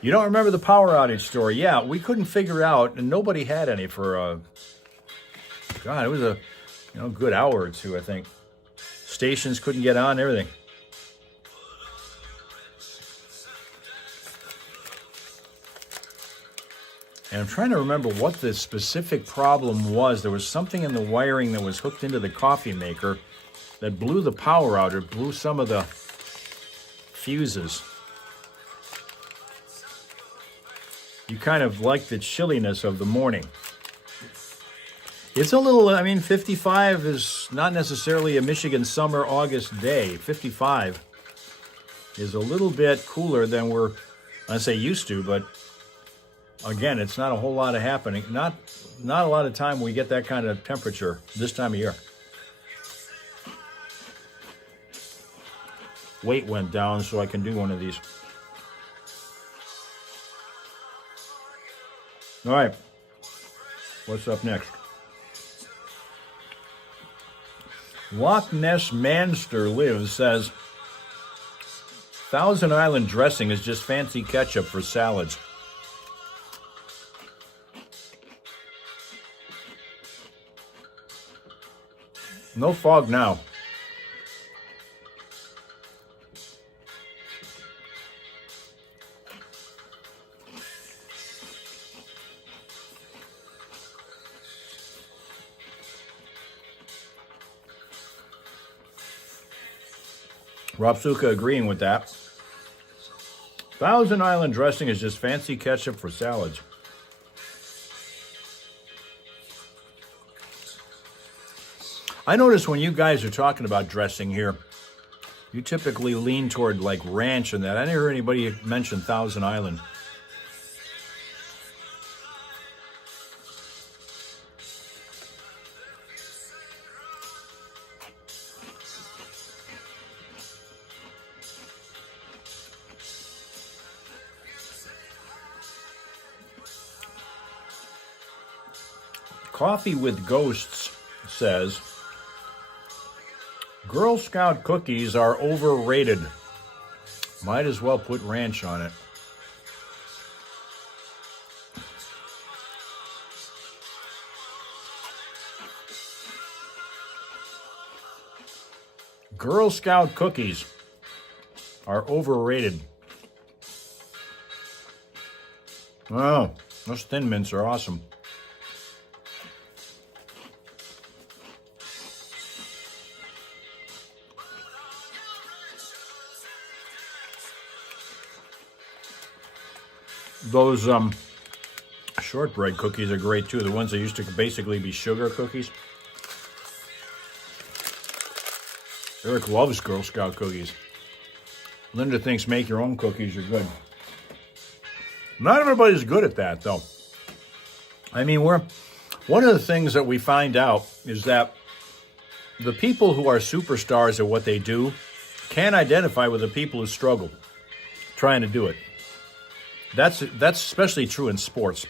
You don't remember the power outage story? Yeah, we couldn't figure out, and nobody had any for, God, it was a good hour or two, I think. Stations couldn't get on, everything. And I'm trying to remember what the specific problem was. There was something in the wiring that was hooked into the coffee maker that blew the power out. It blew some of the fuses. You kind of like the chilliness of the morning. It's a little, 55 is not necessarily a Michigan summer August day. 55 is a little bit cooler than we're, used to, but again, it's not a whole lot of happening. Not a lot of time we get that kind of temperature this time of year. Weight went down so I can do one of these. All right, what's up next? Loch Ness Manster Lives says, Thousand Island dressing is just fancy ketchup for salads. No fog now. Rob Suka agreeing with that. Thousand Island dressing is just fancy ketchup for salads. I notice when you guys are talking about dressing here, you typically lean toward like ranch and that. I never heard anybody mention Thousand Island. Coffee with Ghosts says, Girl Scout cookies are overrated. Might as well put ranch on it. Girl Scout cookies are overrated. Oh, those Thin Mints are awesome. Those shortbread cookies are great too. The ones that used to basically be sugar cookies. Eric loves Girl Scout cookies. Linda thinks make your own cookies are good. Not everybody's good at that, though. I mean, one of the things that we find out is that the people who are superstars at what they do can't identify with the people who struggle trying to do it. That's especially true in sports,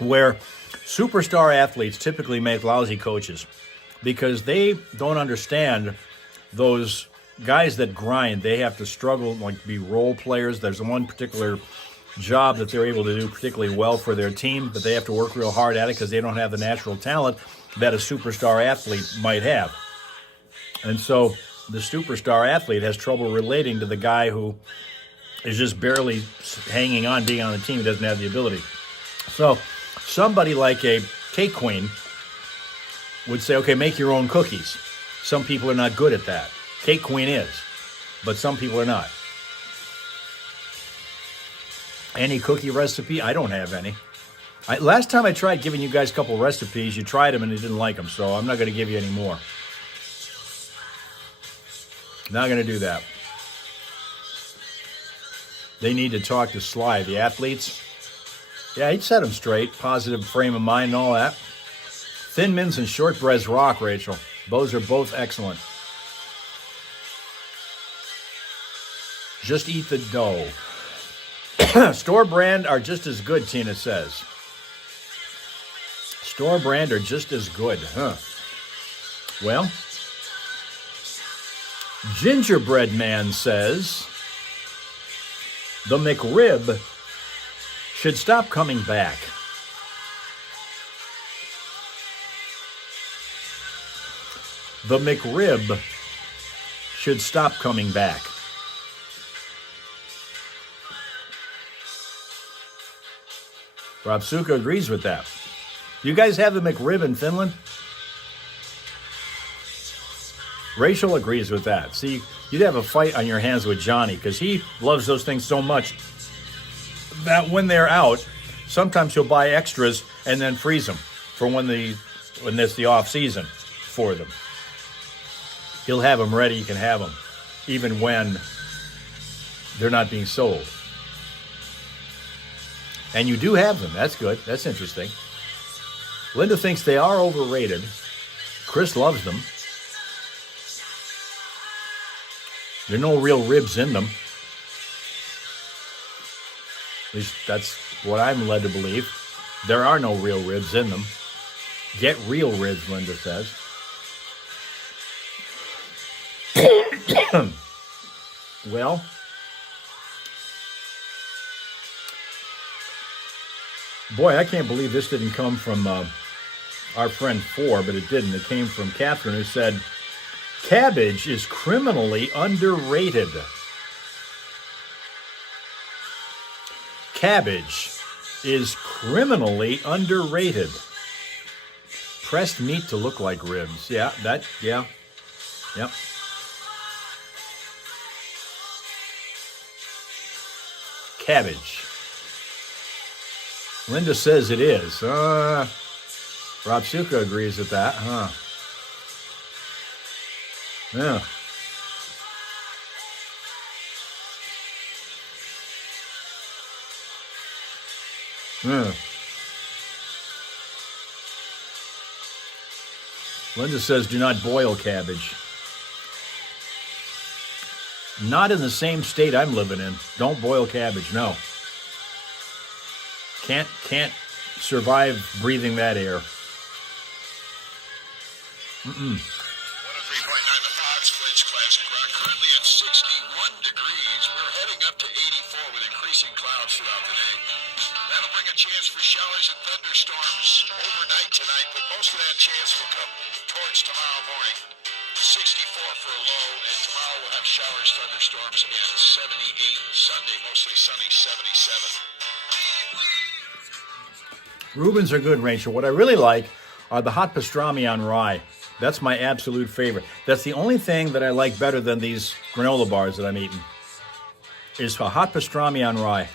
where superstar athletes typically make lousy coaches because they don't understand those guys that grind. They have to struggle, like be role players. There's one particular job that they're able to do particularly well for their team, but they have to work real hard at it because they don't have the natural talent that a superstar athlete might have. And so the superstar athlete has trouble relating to the guy who is just barely hanging on, being on the team, doesn't have the ability. So somebody like a cake queen would say, okay, make your own cookies. Some people are not good at that. Cake queen is, but some people are not. Any cookie recipe? I don't have any. Last time I tried giving you guys a couple recipes, you tried them and you didn't like them, so I'm not going to give you any more. Not going to do that. They need to talk to Sly, the athletes. Yeah, he'd set them straight, positive frame of mind and all that. Thin Mints and shortbreads rock, Rachel. Those are both excellent. Just eat the dough. Store brand are just as good, Tina says. Store brand are just as good, huh? Well, Gingerbread Man says the McRib should stop coming back. The McRib should stop coming back. Rob Suka agrees with that. Do you guys have the McRib in Finland? Rachel agrees with that. See, you'd have a fight on your hands with Johnny because he loves those things so much that when they're out, sometimes he'll buy extras and then freeze them for when it's the off season for them. He'll have them ready. You can have them even when they're not being sold. And you do have them. That's good. That's interesting. Linda thinks they are overrated. Chris loves them. There are no real ribs in them. At least that's what I'm led to believe. There are no real ribs in them. Get real ribs, Linda says. Well, boy, I can't believe this didn't come from our friend Four, but it didn't. It came from Catherine, who said, cabbage is criminally underrated. Cabbage is criminally underrated. Pressed meat to look like ribs. Yeah. Yep. Cabbage. Linda says it is. Rob Suka agrees with that, huh? Yeah. Yeah. Linda says do not boil cabbage. Not in the same state I'm living in. Don't boil cabbage, no. Can't survive breathing that air. 103.9 The Fox, Fridge Classic Rock, currently at 61 degrees. We're heading up to 84 with increasing clouds throughout the day. That'll bring a chance for showers and thunderstorms overnight tonight, but most of that chance will come towards tomorrow morning. 64 for a low, and tomorrow we'll have showers, thunderstorms, and 78. Sunday, mostly sunny, 77. Reubens are good, Rachel. What I really like are the hot pastrami on rye. That's my absolute favorite. That's the only thing that I like better than these granola bars that I'm eating, is a hot pastrami on rye.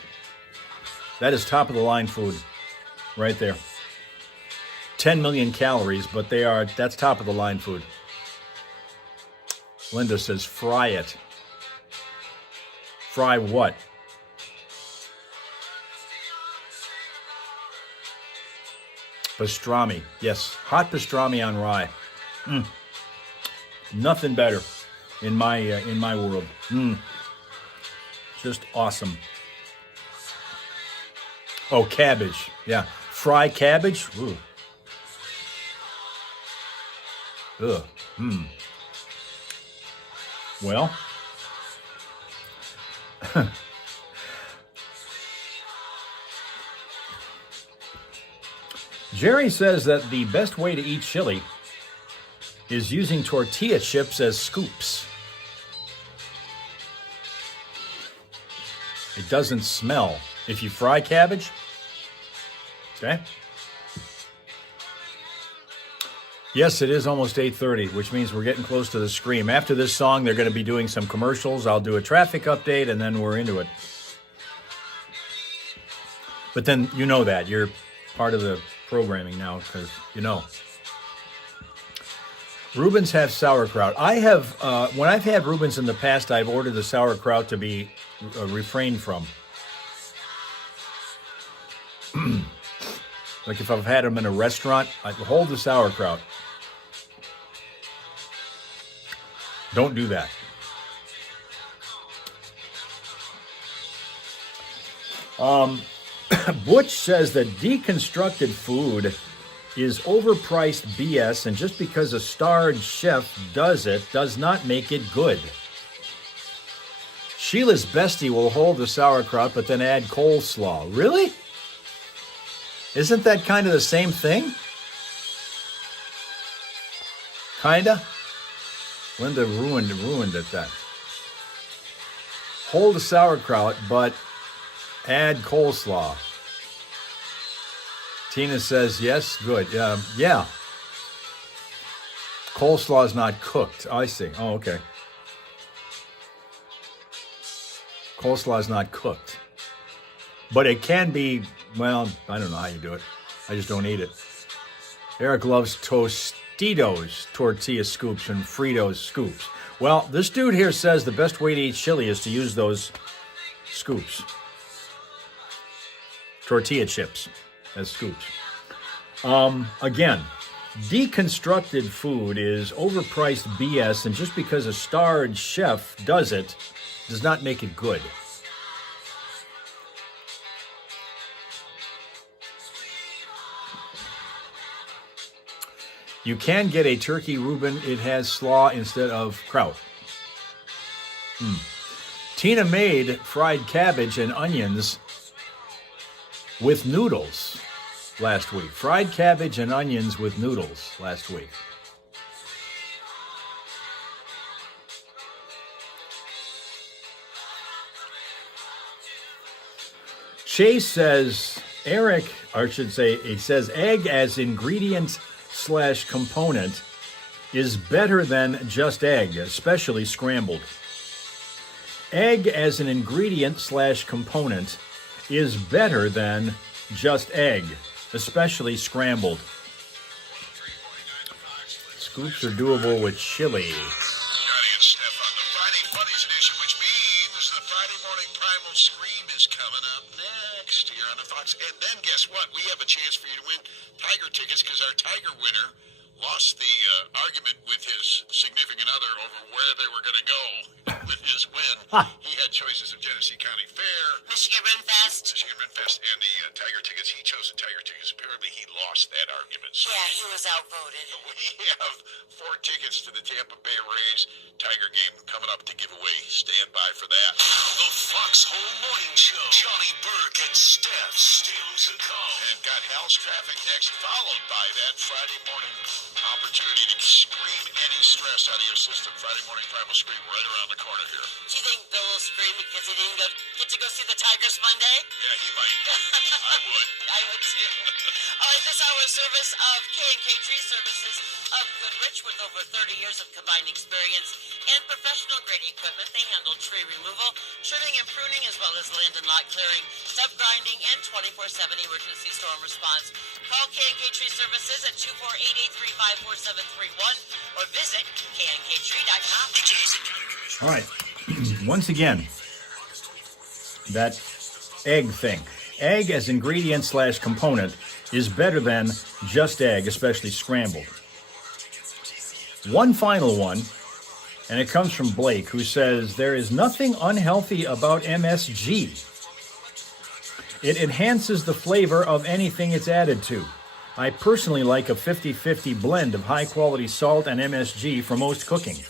That is top of the line food right there. 10 million calories, but that's top of the line food. Linda says, fry it. Fry what? Pastrami. Yes, hot pastrami on rye. Nothing better in my world. Just awesome. Oh, cabbage. Yeah. Fry cabbage. Ooh. Ugh. Well, Jerry says that the best way to eat chili is using tortilla chips as scoops. It doesn't smell if you fry cabbage. Okay. Yes, it is almost 8:30, which means we're getting close to the scream. After this song, they're going to be doing some commercials. I'll do a traffic update, and then we're into it. But then you know that. You're part of the programming now because you know. Reubens have sauerkraut. I have, when I've had Reubens in the past, I've ordered the sauerkraut to be refrained from. Like if I've had them in a restaurant, I hold the sauerkraut. Don't do that. Butch says that deconstructed food is overpriced BS, and just because a starred chef does it does not make it good. Sheila's bestie will hold the sauerkraut but then add coleslaw. Really? Isn't that kind of the same thing? Kinda? Linda ruined it then. Hold the sauerkraut but add coleslaw. Tina says, yes, good. Yeah. Coleslaw is not cooked. I see. Oh, okay. Coleslaw is not cooked. But it can be, well, I don't know how you do it. I just don't eat it. Eric loves Tostitos tortilla scoops and Fritos scoops. Well, this dude here says the best way to eat chili is to use those scoops. Tortilla chips as scoops. Again, deconstructed food is overpriced BS, and just because a starred chef does it does not make it good. You can get a turkey Reuben. It has slaw instead of kraut. Tina made fried cabbage and onions with noodles last week. Fried cabbage and onions with noodles last week. Chase says, he says egg as ingredient / component is better than just egg, especially scrambled. Egg as an ingredient / component is better than just egg, especially scrambled. Scoops are doable with chili. Johnny and Steph on the Friday Buddies edition, which means the Friday morning primal scream is coming up next here on the Fox. And then guess what? We have a chance for you to win Tiger tickets because our Tiger winner lost the argument with his significant other over where they were going to go with his win. He had choices of Genesee County Fair, Michigan Rim Fest. and the Tiger tickets. He chose the Tiger tickets. Apparently, he lost that argument. So Yeah, he was outvoted. we have 4 more tickets to the Tampa Bay Rays Tiger game coming up to give away. Stand by for that. The Foxhole Morning Show. Johnny Burke and Steph still to come. And got Hal's traffic next, followed by that Friday morning opportunity to scream any stress out of your system. Friday morning primal scream right around the corner here. Do you think Bill will scream because he didn't get to go see the Tigers Monday? Yeah, he might. I would. I would too. All right, this hour's service of K&K Tree Services of Goodrich, with over 30 years of combined experience and professional grade equipment. They handle tree removal, trimming and pruning, as well as land and lot clearing, stub grinding, and 24/7 emergency storm response. Call K&K Tree Services at 248-835-4731 or visit knktree.com. All right. Once again, that egg thing. Egg as ingredient / component is better than just egg, especially scrambled. One final one, and it comes from Blake, who says, there is nothing unhealthy about MSG. It enhances the flavor of anything it's added to. I personally like a 50-50 blend of high-quality salt and MSG for most cooking.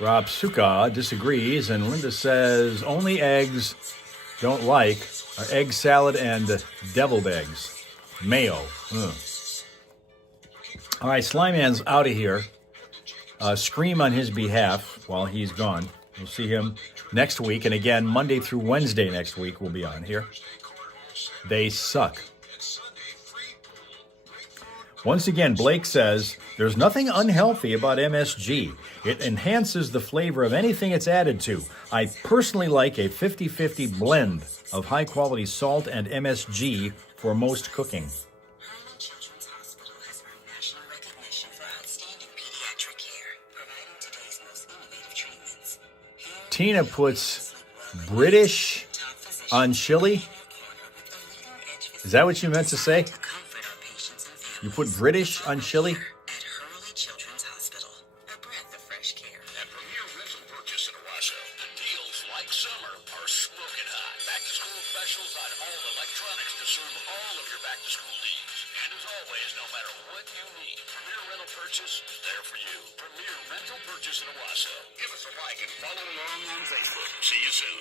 Rob Suka disagrees, and Linda says only eggs don't like are egg salad and deviled eggs. Mayo. Ugh. All right, Slyman's out of here. Scream on his behalf while he's gone. We'll see him next week, and again, Monday through Wednesday next week we'll be on here. They suck. Once again, Blake says, there's nothing unhealthy about MSG. It enhances the flavor of anything it's added to. I personally like a 50-50 blend of high-quality salt and MSG for most cooking. Harlan Children's Hospital has earned national recognition for outstanding pediatric care, providing today's most innovative treatments. Tina puts British on chili. Is that what you meant to say? You put British on chili? At Hurley Children's Hospital, a breath of fresh care. At Premier Rental Purchase in Owasso, the deals like summer are smoking hot. Back-to-school specials on home electronics to serve all of your back-to-school needs. And as always, no matter what you need, Premier Rental Purchase is there for you. Premier Rental Purchase in Owasso. Give us a like and follow along on Facebook. See you soon.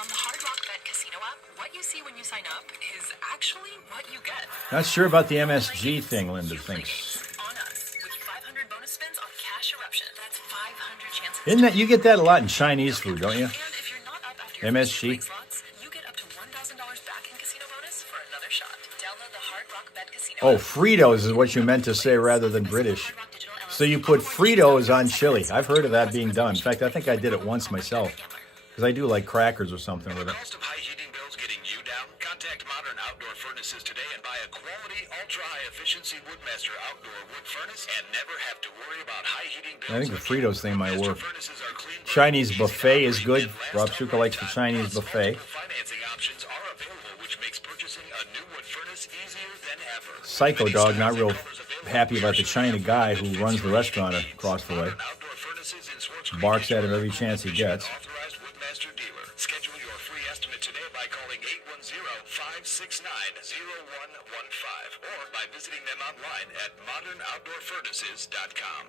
On the Hard Rock Bet Casino app, what you see when you sign up is actually what you get. Not sure about the MSG thing, Linda thinks. On us, with 500 bonus spins on Cash Eruption. That's 500 chances. Isn't that, you get that a lot in Chinese food, don't you? And if you're not up after your MSG. first slots, you get up to $1,000 back in casino bonus for another shot. Download the Hard Rock Bet Casino Oh, app. Fritos is what you meant to say rather than British. So you put Fritos on chili. I've heard of that being done. In fact, I think I did it once myself. Because I do like crackers or something with it. Cost of high heating bills getting you down? Contact Modern Outdoor Furnaces today and buy a quality, ultra-high efficiency Woodmaster outdoor wood furnace and never have to worry about high heating bills. I think the Fritos thing might work. Furnaces are clean, Chinese buffet is good. Rob Shuka likes the Chinese buffet. financing options are available, which makes purchasing a new wood furnace easier than ever. Psycho Dog, not real happy about the China guy who runs the restaurant across the way. Outdoor furnaces in Swartz Creek, Barks at him every chance he gets. authorized Woodmaster dealer. Schedule your free estimate today by calling 810-569-0115 or by visiting them online at modernoutdoorfurnaces.com.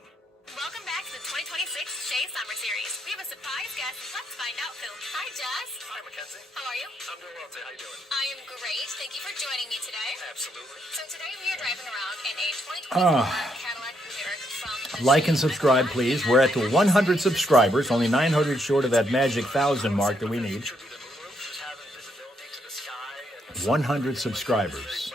Welcome back to the 2026 Shea Summer Series. We have a surprise guest. Let's find out who. Hi, Jess. Hi, Mackenzie. How are you? I'm doing well today. How you doing? I am great. Thank you for joining me today. Absolutely. So today we are driving around in a 2024 Cadillac Lyric from the Like and Shea subscribe, Summer please. Series. We're at the 100 subscribers, only 900 short of that magic 1,000 mark that we need. 100 subscribers.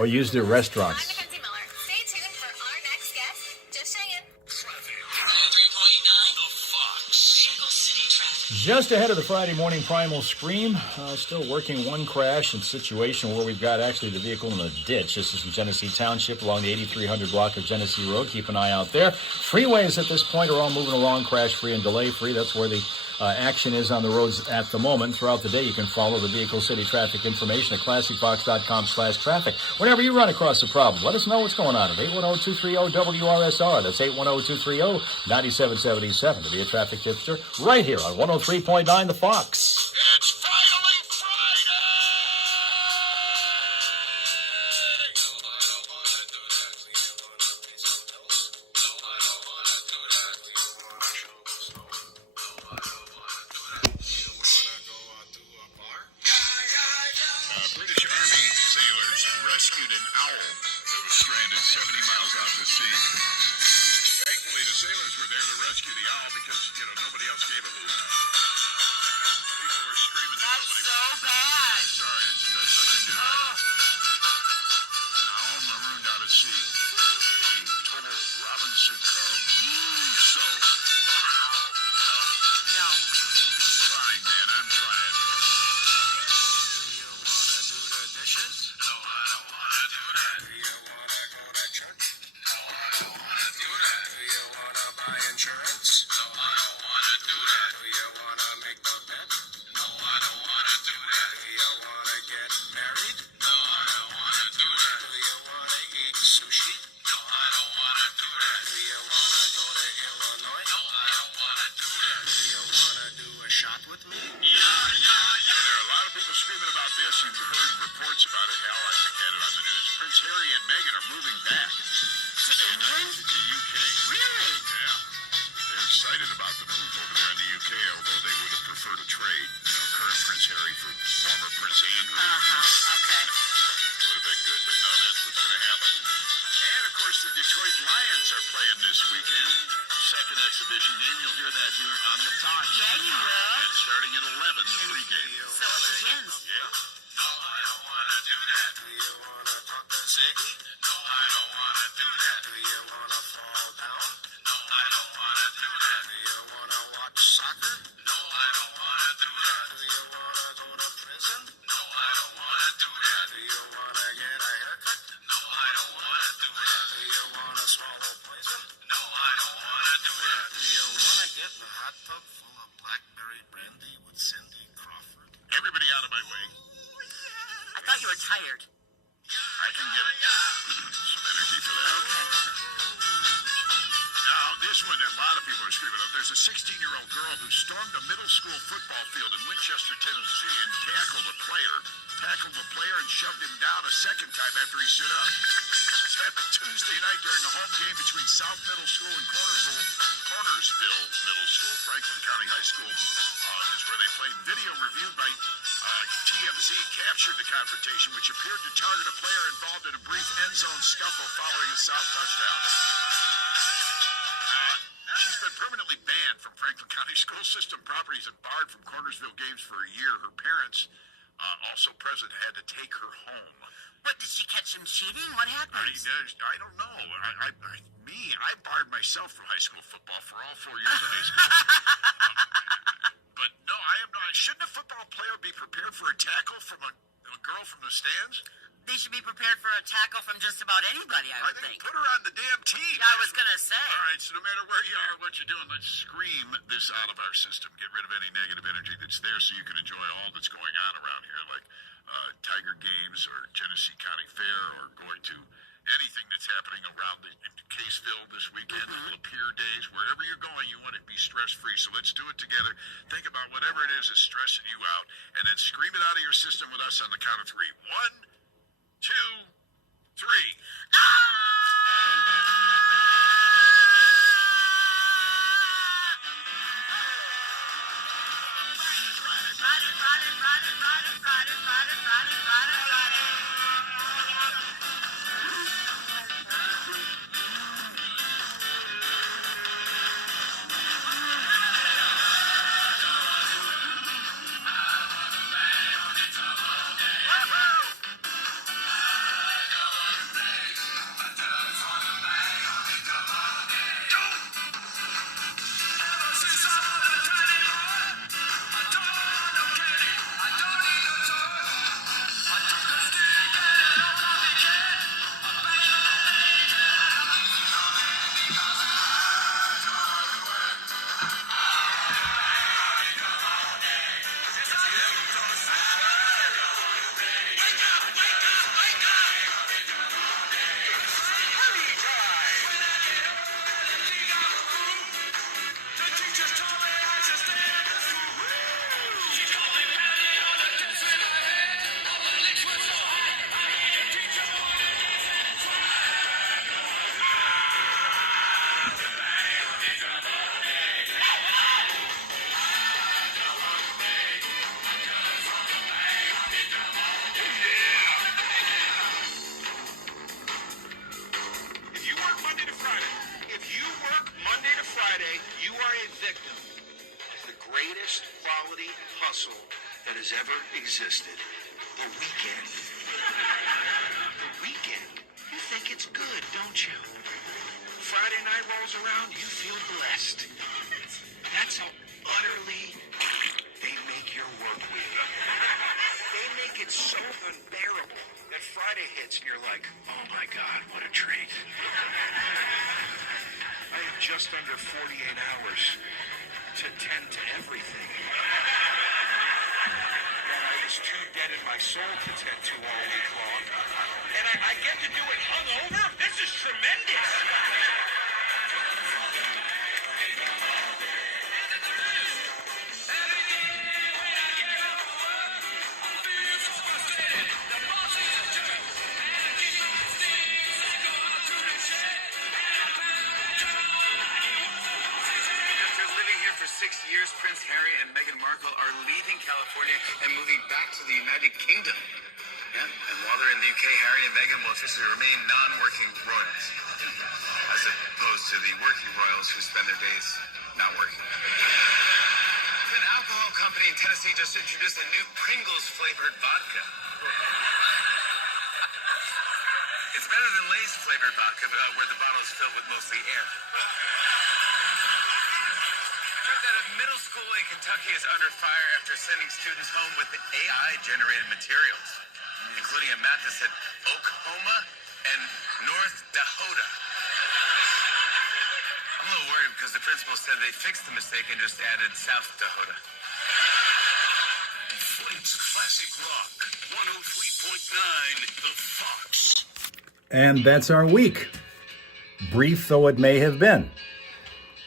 Or use their I'm restaurants. Mackenzie Miller. Stay tuned for our next guest. Just saying. 3.9 The Fox. Vehicle City Traffic. Just ahead of the Friday morning primal scream, still working one crash and situation where we've got actually the vehicle in a ditch. This is in Genesee Township along the 8300 block of Genesee Road. Keep an eye out there. Freeways at this point are all moving along crash-free and delay-free. That's where the action is on the roads at the moment. Throughout the day, you can follow the Vehicle City traffic information at classicfox.com/traffic. Whenever you run across a problem, let us know what's going on at 810-230-WRSR. That's 810-230-9777 to be a traffic tipster right here on 103.9 The Fox. It's finally Friday! owl that was stranded 70 miles out to sea. Thankfully, the sailors were there to rescue the owl because, nobody else gave a hoot. People were screaming that nobody... so bad. Sorry, it's best I can do. An owl marooned out at sea. A total Robinson so. No. I'm trying, man. I'm trying. About it, Hal, I think, had it on the news. Prince Harry and Meghan are moving back To England? to the UK. Really? Yeah. They're excited about the move over there in the UK, although they would have preferred a trade. Current Prince Harry for former Prince Andrew. Okay. Would have been good, but no, that's what's going to happen. And, of course, the Detroit Lions are playing this weekend. Second exhibition game. You'll hear that here on the Talk. Yeah, you will. It's starting at 11, the pregame. So it begins. Yeah. No, I don't want to do that. Do you want to talk to Ziggy? No, I don't want to do that. Do you want to fall down? No, I don't want to do that. Do you want to watch soccer? No, I don't want to do that. Do you want to go to prison? No, I don't want to do that. Do you want to get a haircut? No, I don't want to do that. Do you want to swallow poison? No, I don't want to do that. Do you want to get in a hot tub full of blackberry brandy with Cindy Crawford? Everybody out of my way. I thought you were tired. I can get some energy for that. Now, this one, a lot of people are screaming up. There's a 16-year-old girl who stormed a middle school football field in Winchester, Tennessee, and tackled a player and shoved him down a second time after he stood up. This happened Tuesday night during a home game between South Middle School and Cornersville Middle School. Franklin County High School is where they played. Video reviewed by TMZ captured the confrontation, which appeared to target a player involved in a brief end zone scuffle following a South touchdown. She's been permanently banned from Franklin County school system properties and barred from Cornersville games for a year. Her parents, also present, had to take her home. What, did she catch him cheating? What happened? I don't know. I barred myself from high school football for all 4 years of high school. But no, I am not. Shouldn't a football player be prepared for a tackle from a girl from the stands? They should be prepared for a tackle from just about anybody, I would think. Put her on the damn team. I was going to say. All right, so no matter where you are, what you're doing, let's scream this out of our system. Get rid of any negative energy that's there so you can enjoy all that's going on around here, like Tiger games or Genesee County Fair or going to anything that's happening around the Caseville this weekend, Lapeer days, wherever you're going, you want to be stress-free. So let's do it together. Think about whatever it is that's stressing you out, and then scream it out of your system with us on the count of three. 1, 2, 3. a victim of the greatest quality hustle that has ever existed. The weekend. The weekend? You think it's good, don't you? Friday night rolls around, you feel blessed. That's how utterly they make your work week. They make it so unbearable that Friday hits and you're like, oh my God, what a treat. I have just under 48 hours to tend to everything that I was too dead in my soul to tend to all week long. And I get to do it hungover? This is tremendous. After living here for 6 years, Prince Harry and Meghan Markle are leaving California and moving back to the United Kingdom. Yeah, and while they're in the UK, Harry and Meghan will officially remain non-working royals, as opposed to the working royals who spend their days not working. An alcohol company in Tennessee just introduced a new Pringles-flavored vodka. It's better than Lay's-flavored vodka, where the bottle is filled with mostly air. That a middle school in Kentucky is under fire after sending students home with AI-generated materials, including a map that said Oklahoma and North Dakota. I'm a little worried because the principal said they fixed the mistake and just added South Dakota. Flake's Classic Rock, 103.9 The Fox. And that's our week. Brief though it may have been.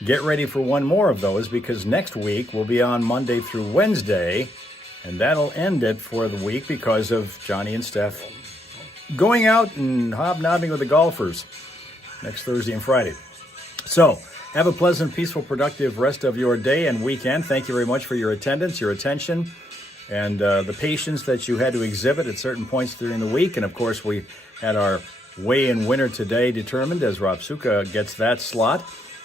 Get ready for one more of those because next week we'll be on Monday through Wednesday, and that'll end it for the week because of Johnny and Steph going out and hobnobbing with the golfers next Thursday and Friday. So, have a pleasant, peaceful, productive rest of your day and weekend. Thank you very much for your attendance, your attention, and the patience that you had to exhibit at certain points during the week. And, of course, we had our weigh-in winner today determined as Rob Suka gets that slot.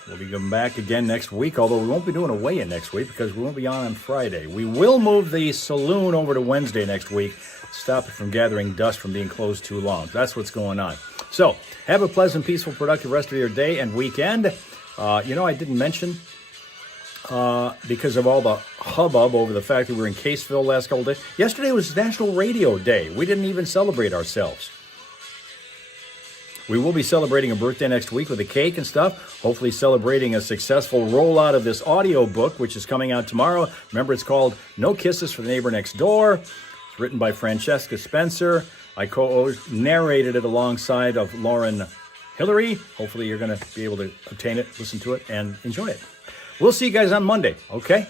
We'll be coming back again next week, although we won't be doing a weigh-in next week because we won't be on Friday. We will move the saloon over to Wednesday next week, stop it from gathering dust from being closed too long. That's what's going on. So, have a pleasant, peaceful, productive rest of your day and weekend. I didn't mention, because of all the hubbub over the fact that we were in Caseville last couple days. Yesterday was National Radio Day. We didn't even celebrate ourselves. We will be celebrating a birthday next week with a cake and stuff, hopefully celebrating a successful rollout of this audio book, which is coming out tomorrow. Remember, it's called No Kisses for the Neighbor Next Door. It's written by Francesca Spencer. I narrated it alongside of Lauren Hillary. Hopefully you're going to be able to obtain it, listen to it, and enjoy it. We'll see you guys on Monday. Okay?